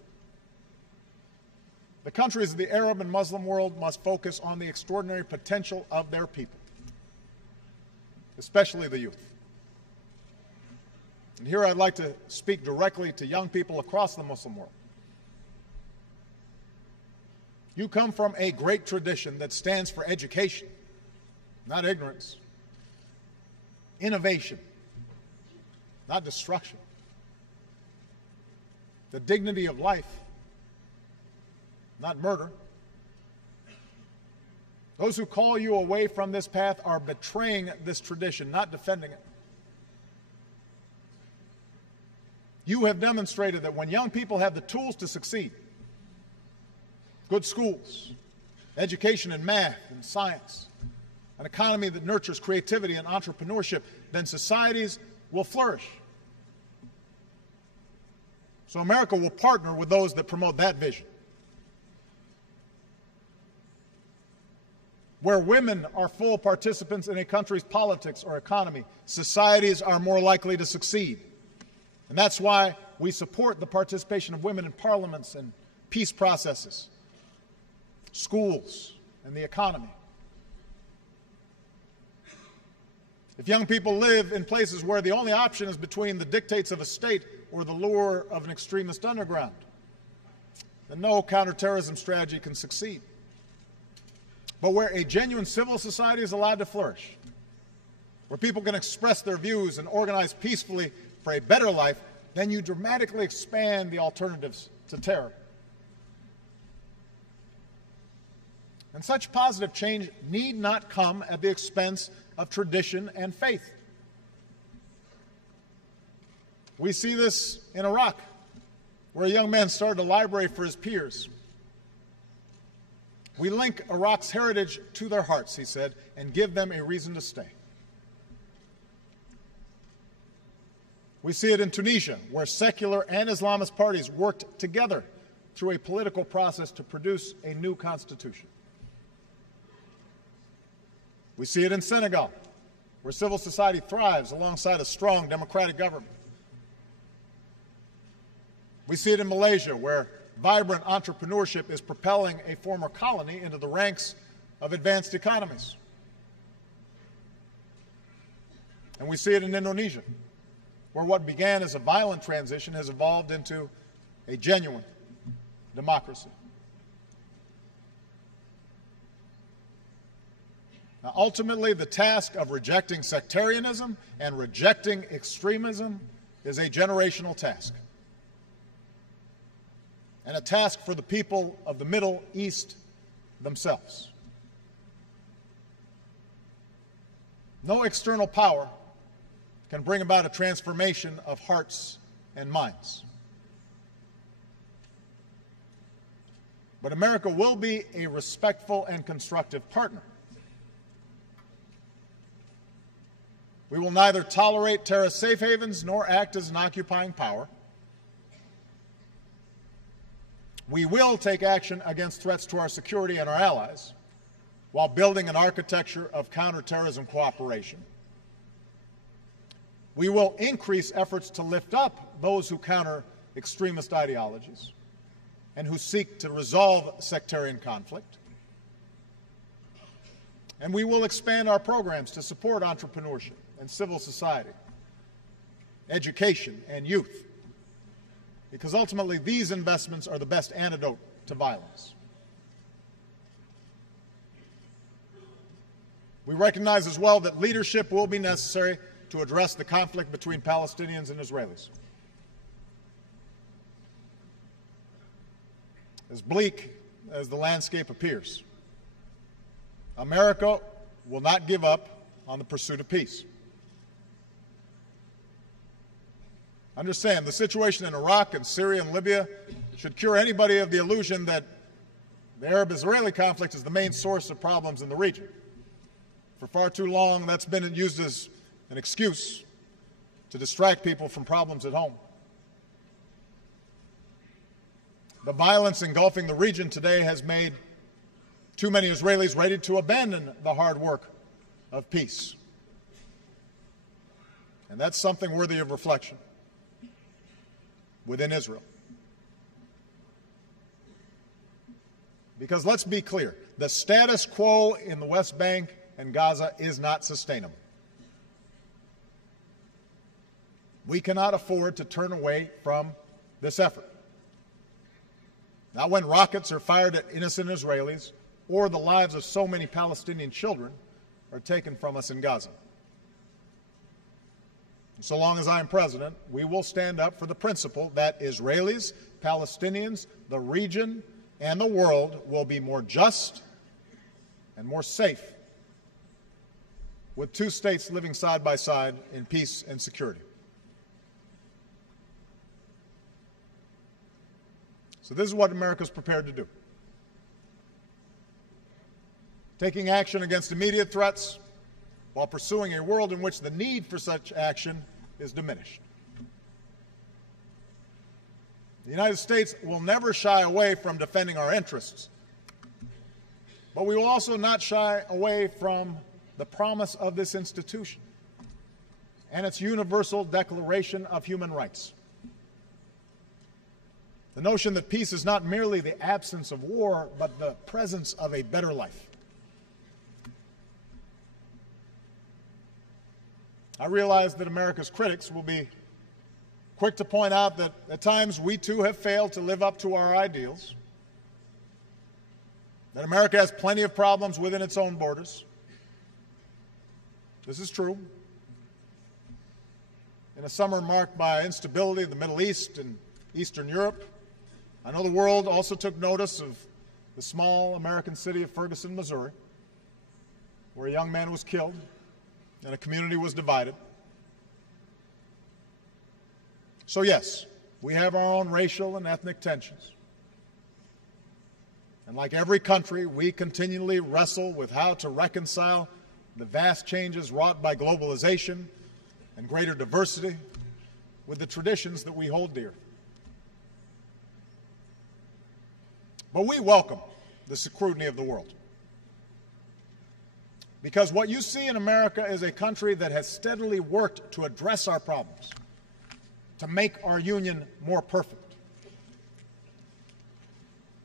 The countries of the Arab and Muslim world must focus on the extraordinary potential of their people, especially the youth. And here I'd like to speak directly to young people across the Muslim world. You come from a great tradition that stands for education, not ignorance, innovation, not destruction, the dignity of life, not murder. Those who call you away from this path are betraying this tradition, not defending it. You have demonstrated that when young people have the tools to succeed, good schools, education in math and science, an economy that nurtures creativity and entrepreneurship, then societies will flourish. So America will partner with those that promote that vision. Where women are full participants in a country's politics or economy, societies are more likely to succeed. And that's why we support the participation of women in parliaments and peace processes, schools, and the economy. If young people live in places where the only option is between the dictates of a state or the lure of an extremist underground, then no counterterrorism strategy can succeed. But where a genuine civil society is allowed to flourish, where people can express their views and organize peacefully for a better life, then you dramatically expand the alternatives to terror. And such positive change need not come at the expense of tradition and faith. We see this in Iraq, where a young man started a library for his peers. We link Iraq's heritage to their hearts, he said, and give them a reason to stay. We see it in Tunisia, where secular and Islamist parties worked together through a political process to produce a new constitution. We see it in Senegal, where civil society thrives alongside a strong democratic government. We see it in Malaysia, where vibrant entrepreneurship is propelling a former colony into the ranks of advanced economies. And we see it in Indonesia, where what began as a violent transition has evolved into a genuine democracy. Now, ultimately, the task of rejecting sectarianism and rejecting extremism is a generational task, and a task for the people of the Middle East themselves. No external power can bring about a transformation of hearts and minds. but America will be a respectful and constructive partner. We will neither tolerate terrorist safe havens nor act as an occupying power. We will take action against threats to our security and our allies while building an architecture of counterterrorism cooperation. We will increase efforts to lift up those who counter extremist ideologies and who seek to resolve sectarian conflict. And we will expand our programs to support entrepreneurship and civil society, education, and youth, because ultimately these investments are the best antidote to violence. We recognize as well that leadership will be necessary to address the conflict between Palestinians and Israelis. As bleak as the landscape appears, America will not give up on the pursuit of peace. Understand, the situation in Iraq and Syria and Libya should cure anybody of the illusion that the Arab-Israeli conflict is the main source of problems in the region. For far too long, that's been used as an excuse to distract people from problems at home. The violence engulfing the region today has made too many Israelis ready to abandon the hard work of peace. And that's something worthy of reflection within Israel. Because let's be clear, the status quo in the West Bank and Gaza is not sustainable. We cannot afford to turn away from this effort. Not when rockets are fired at innocent Israelis or the lives of so many Palestinian children are taken from us in Gaza. So long as I am president, we will stand up for the principle that Israelis, Palestinians, the region, and the world will be more just and more safe with two states living side by side in peace and security. So this is what America is prepared to do. Taking action against immediate threats while pursuing a world in which the need for such action is diminished. The United States will never shy away from defending our interests, but we will also not shy away from the promise of this institution and its universal Declaration of Human Rights. The notion that peace is not merely the absence of war, but the presence of a better life. I realize that America's critics will be quick to point out that at times we too have failed to live up to our ideals, that America has plenty of problems within its own borders. This is true. In a summer marked by instability in the Middle East and Eastern Europe, I know the world also took notice of the small American city of Ferguson, Missouri, where a young man was killed and a community was divided. So yes, we have our own racial and ethnic tensions. And like every country, we continually wrestle with how to reconcile the vast changes wrought by globalization and greater diversity with the traditions that we hold dear. But we welcome the scrutiny of the world, because what you see in America is a country that has steadily worked to address our problems, to make our union more perfect,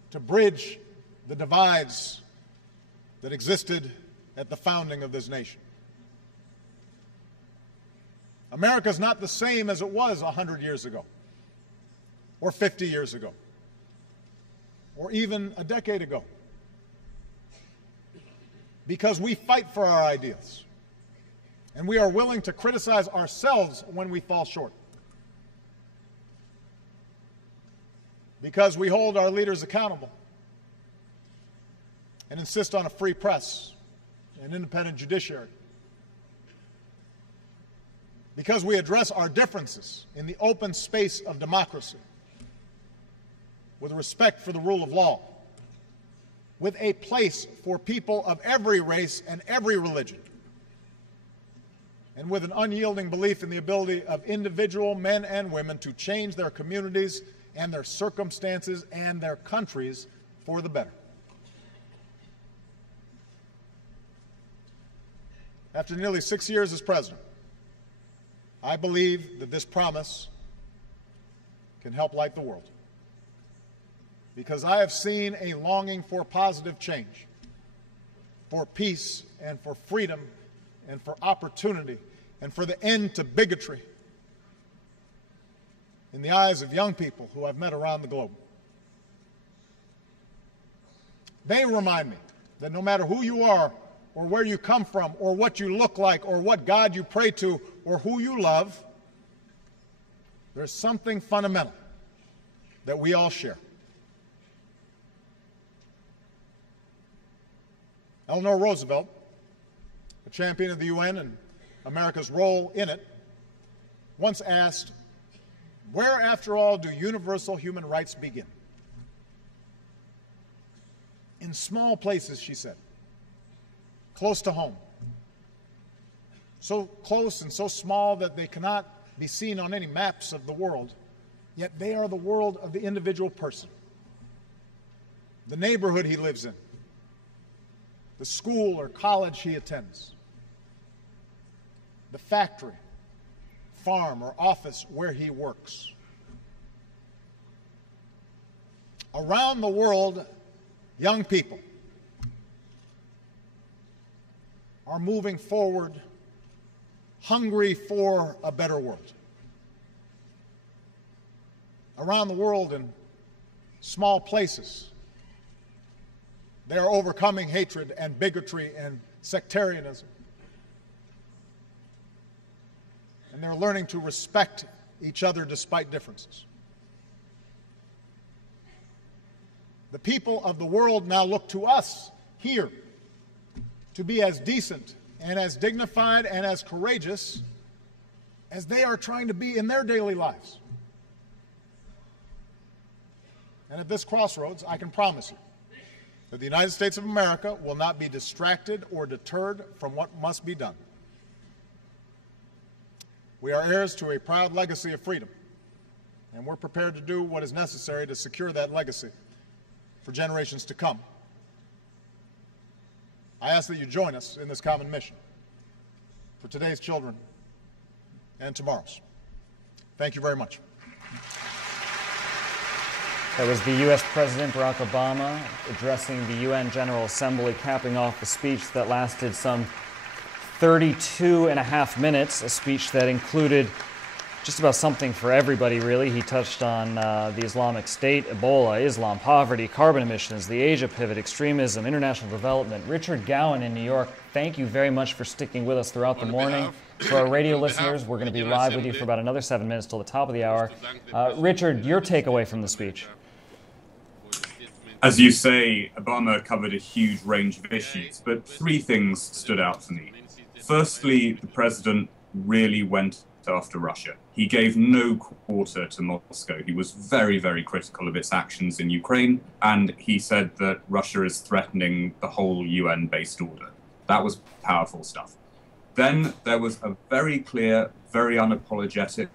to bridge the divides that existed at the founding of this nation. America is not the same as it was 100 years ago, or 50 years ago, or even a decade ago, because we fight for our ideals, and we are willing to criticize ourselves when we fall short, because we hold our leaders accountable and insist on a free press and independent judiciary, because we address our differences in the open space of democracy with respect for the rule of law with a place for people of every race and every religion, and with an unyielding belief in the ability of individual men and women to change their communities and their circumstances and their countries for the better. After nearly 6 years as president, I believe that this promise can help light the world, because I have seen a longing for positive change, for peace and for freedom and for opportunity and for the end to bigotry in the eyes of young people who I've met around the globe. They remind me that no matter who you are or where you come from or what you look like or what God you pray to or who you love, there's something fundamental that we all share. Eleanor Roosevelt, a champion of the UN and America's role in it, once asked, "Where, after all, do universal human rights begin?" In small places, she said, close to home. So close and so small that they cannot be seen on any maps of the world, yet they are the world of the individual person, the neighborhood he lives in, the school or college he attends, the factory, farm, or office where he works. Around the world, young people are moving forward, hungry for a better world. Around the world, in small places, they are overcoming hatred and bigotry and sectarianism. And they're learning to respect each other despite differences. The people of the world now look to us here to be as decent and as dignified and as courageous as they are trying to be in their daily lives. And at this crossroads, I can promise you that the United States of America will not be distracted or deterred from what must be done. We are heirs to a proud legacy of freedom, and we're prepared to do what is necessary to secure that legacy for generations to come. I ask that you join us in this common mission for today's children and tomorrow's. Thank you very much. That was the U.S. President Barack Obama addressing the UN General Assembly, capping off a speech that lasted some 32 and a half minutes, a speech that included just about something for everybody, really. He touched on the Islamic State, Ebola, Islam, poverty, carbon emissions, the Asia pivot, extremism, international development. Richard Gowan in New York, thank you very much for sticking with us throughout the morning. For our radio listeners, we're going to be live with you for about another 7 minutes till the top of the hour. Richard, your takeaway from the speech. As you say, Obama covered a huge range of issues, but three things stood out for me. Firstly, the president really went after Russia. He gave no quarter to Moscow. He was very, very critical of its actions in Ukraine, and he said that Russia is threatening the whole UN-based order. That was powerful stuff. Then there was a very clear, very unapologetic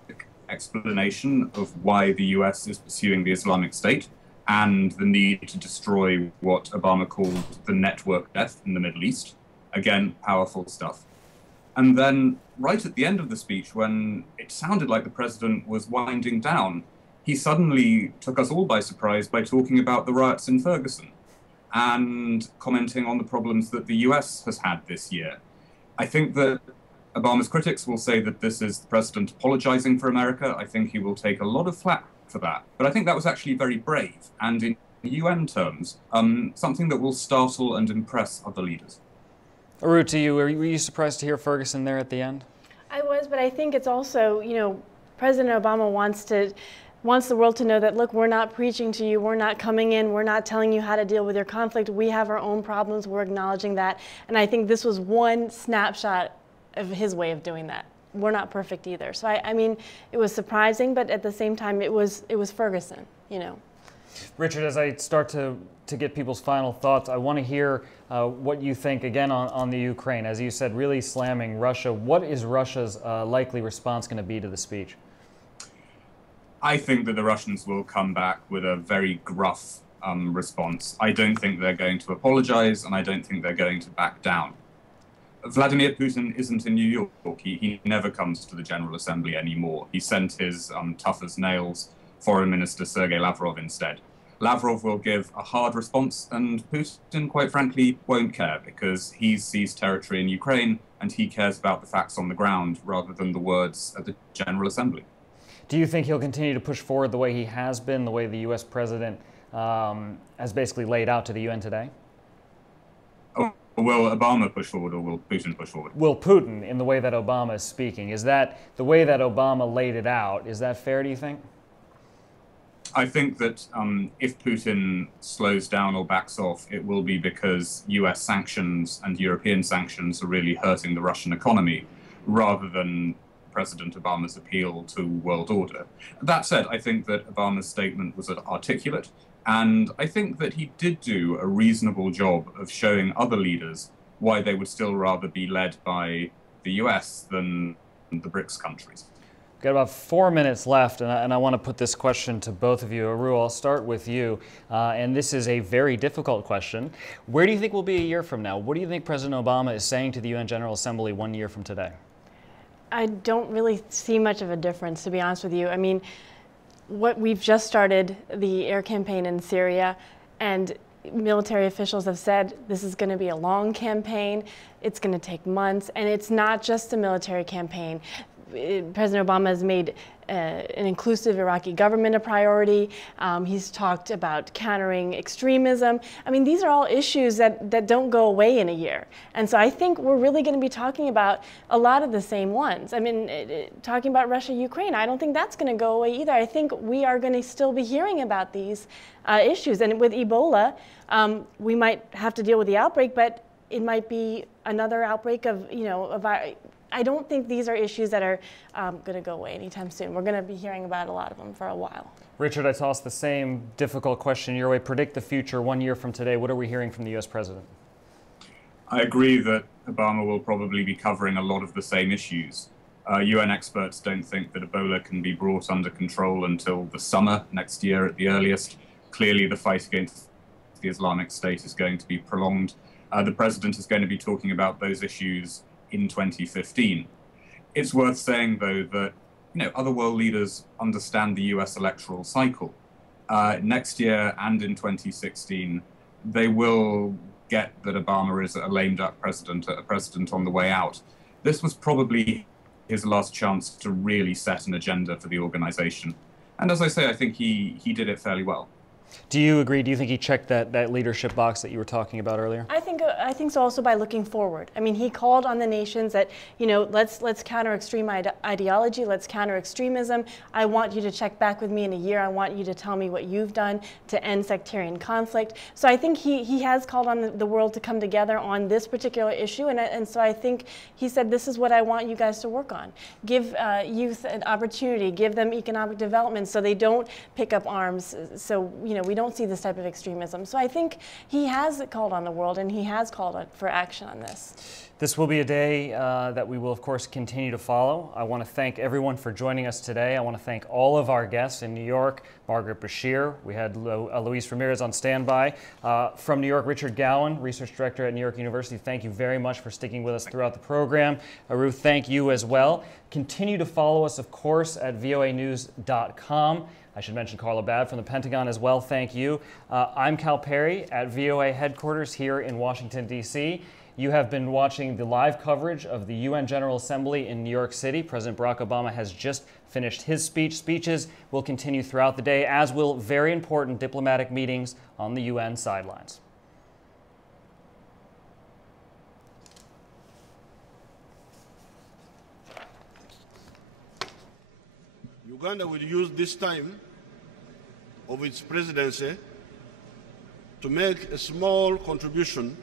explanation of why the US is pursuing the Islamic State and the need to destroy what Obama called the network death in the Middle East. Again, powerful stuff. And then right at the end of the speech, when it sounded like the president was winding down, he suddenly took us all by surprise by talking about the riots in Ferguson and commenting on the problems that the US has had this year. I think that Obama's critics will say that this is the president apologizing for America. I think he will take a lot of flack for that. But I think that was actually very brave, and in UN terms, something that will startle and impress other leaders. Aru, to you, were you surprised to hear Ferguson there at the end? I was, but I think it's also, you know, President Obama wants the world to know that, look, we're not preaching to you, we're not coming in, we're not telling you how to deal with your conflict. We have our own problems, we're acknowledging that. And I think this was one snapshot of his way of doing that. We're not perfect either. So I mean, it was surprising, but at the same time, it was Ferguson, you know. Richard, as I start to get people's final thoughts, I want to hear what you think, again, on the Ukraine. As you said, really slamming Russia. What is Russia's likely response going to be to the speech? I think that the Russians will come back with a very gruff response. I don't think they're going to apologize, and I don't think they're going to back down. Vladimir Putin isn't in New York. He never comes to the General Assembly anymore. He sent his tough as nails Foreign Minister Sergei Lavrov instead. Lavrov will give a hard response, and Putin, quite frankly, won't care, because he's seized territory in Ukraine and he cares about the facts on the ground rather than the words at the General Assembly. Do you think he'll continue to push forward the way he has been, the way the U.S. president has basically laid out to the UN today? Will Obama push forward, or will Putin push forward? Will Putin, in the way that Obama is speaking? Is that the way that Obama laid it out? Is that fair, do you think? I think that if Putin slows down or backs off, it will be because US sanctions and European sanctions are really hurting the Russian economy, rather than President Obama's appeal to world order. That said, I think that Obama's statement was articulate, and I think that he did do a reasonable job of showing other leaders why they would still rather be led by the US than the BRICS countries. We've got about 4 minutes left, and I want to put this question to both of you. Aru, I'll start with you, and this is a very difficult question. Where do you think we'll be a year from now? What do you think President Obama is saying to the UN General Assembly 1 year from today? I don't really see much of a difference, to be honest with you. I mean, we've just started the air campaign in Syria, and military officials have said this is going to be a long campaign. It's going to take months, and it's not just a military campaign. President Obama has made an inclusive Iraqi government a priority. He's talked about countering extremism. I mean, these are all issues that don't go away in a year. And so I think we're really going to be talking about a lot of the same ones. I mean, talking about Russia, Ukraine, I don't think that's going to go away either. I think we are going to still be hearing about these issues. And with Ebola, we might have to deal with the outbreak, but it might be another outbreak of, I don't think these are issues that are going to go away anytime soon. We're going to be hearing about a lot of them for a while. Richard, I toss the same difficult question your way. Predict the future 1 year from today. What are we hearing from the U.S. president? I agree that Obama will probably be covering a lot of the same issues. UN experts don't think that Ebola can be brought under control until the summer next year at the earliest. Clearly, the fight against the Islamic State is going to be prolonged. The president is going to be talking about those issues in 2015. It's worth saying, though, that other world leaders understand the US electoral cycle. Next year and in 2016, they will get that Obama is a lame-duck president, a president on the way out. This was probably his last chance to really set an agenda for the organization. And as I say, I think he did it fairly well. Do you agree? Do you think he checked that leadership box that you were talking about earlier? I think so, also by looking forward. I mean, he called on the nations that, let's counter extreme ideology, let's counter extremism. I want you to check back with me in a year. I want you to tell me what you've done to end sectarian conflict. So I think he has called on the world to come together on this particular issue, and so I think he said, this is what I want you guys to work on. Give youth an opportunity, give them economic development so they don't pick up arms, so we don't see this type of extremism. So I think he has called on the world, and he has called for action on this. This will be a day that we will, of course, continue to follow. I want to thank everyone for joining us today. I want to thank all of our guests in New York, Margaret Bashir. We had Luis Ramirez on standby. From New York, Richard Gowan, Research Director at New York University. Thank you very much for sticking with us throughout the program. Aru, thank you as well. Continue to follow us, of course, at voanews.com. I should mention Carla Babb from the Pentagon as well. Thank you. I'm Cal Perry at VOA headquarters here in Washington, D.C. You have been watching the live coverage of the UN General Assembly in New York City. President Barack Obama has just finished his speech. Speeches will continue throughout the day, as will very important diplomatic meetings on the UN sidelines. Uganda will use this time of its presidency to make a small contribution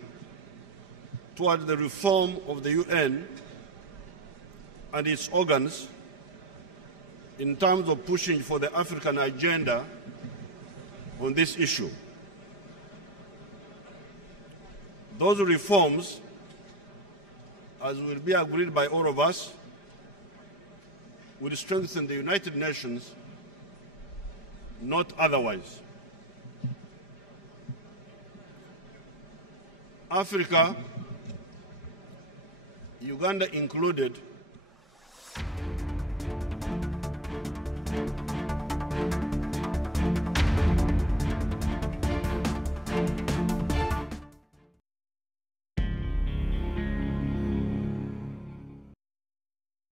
toward the reform of the UN and its organs in terms of pushing for the African agenda on this issue. Those reforms, as will be agreed by all of us, will strengthen the United Nations, not otherwise. Africa, Uganda included,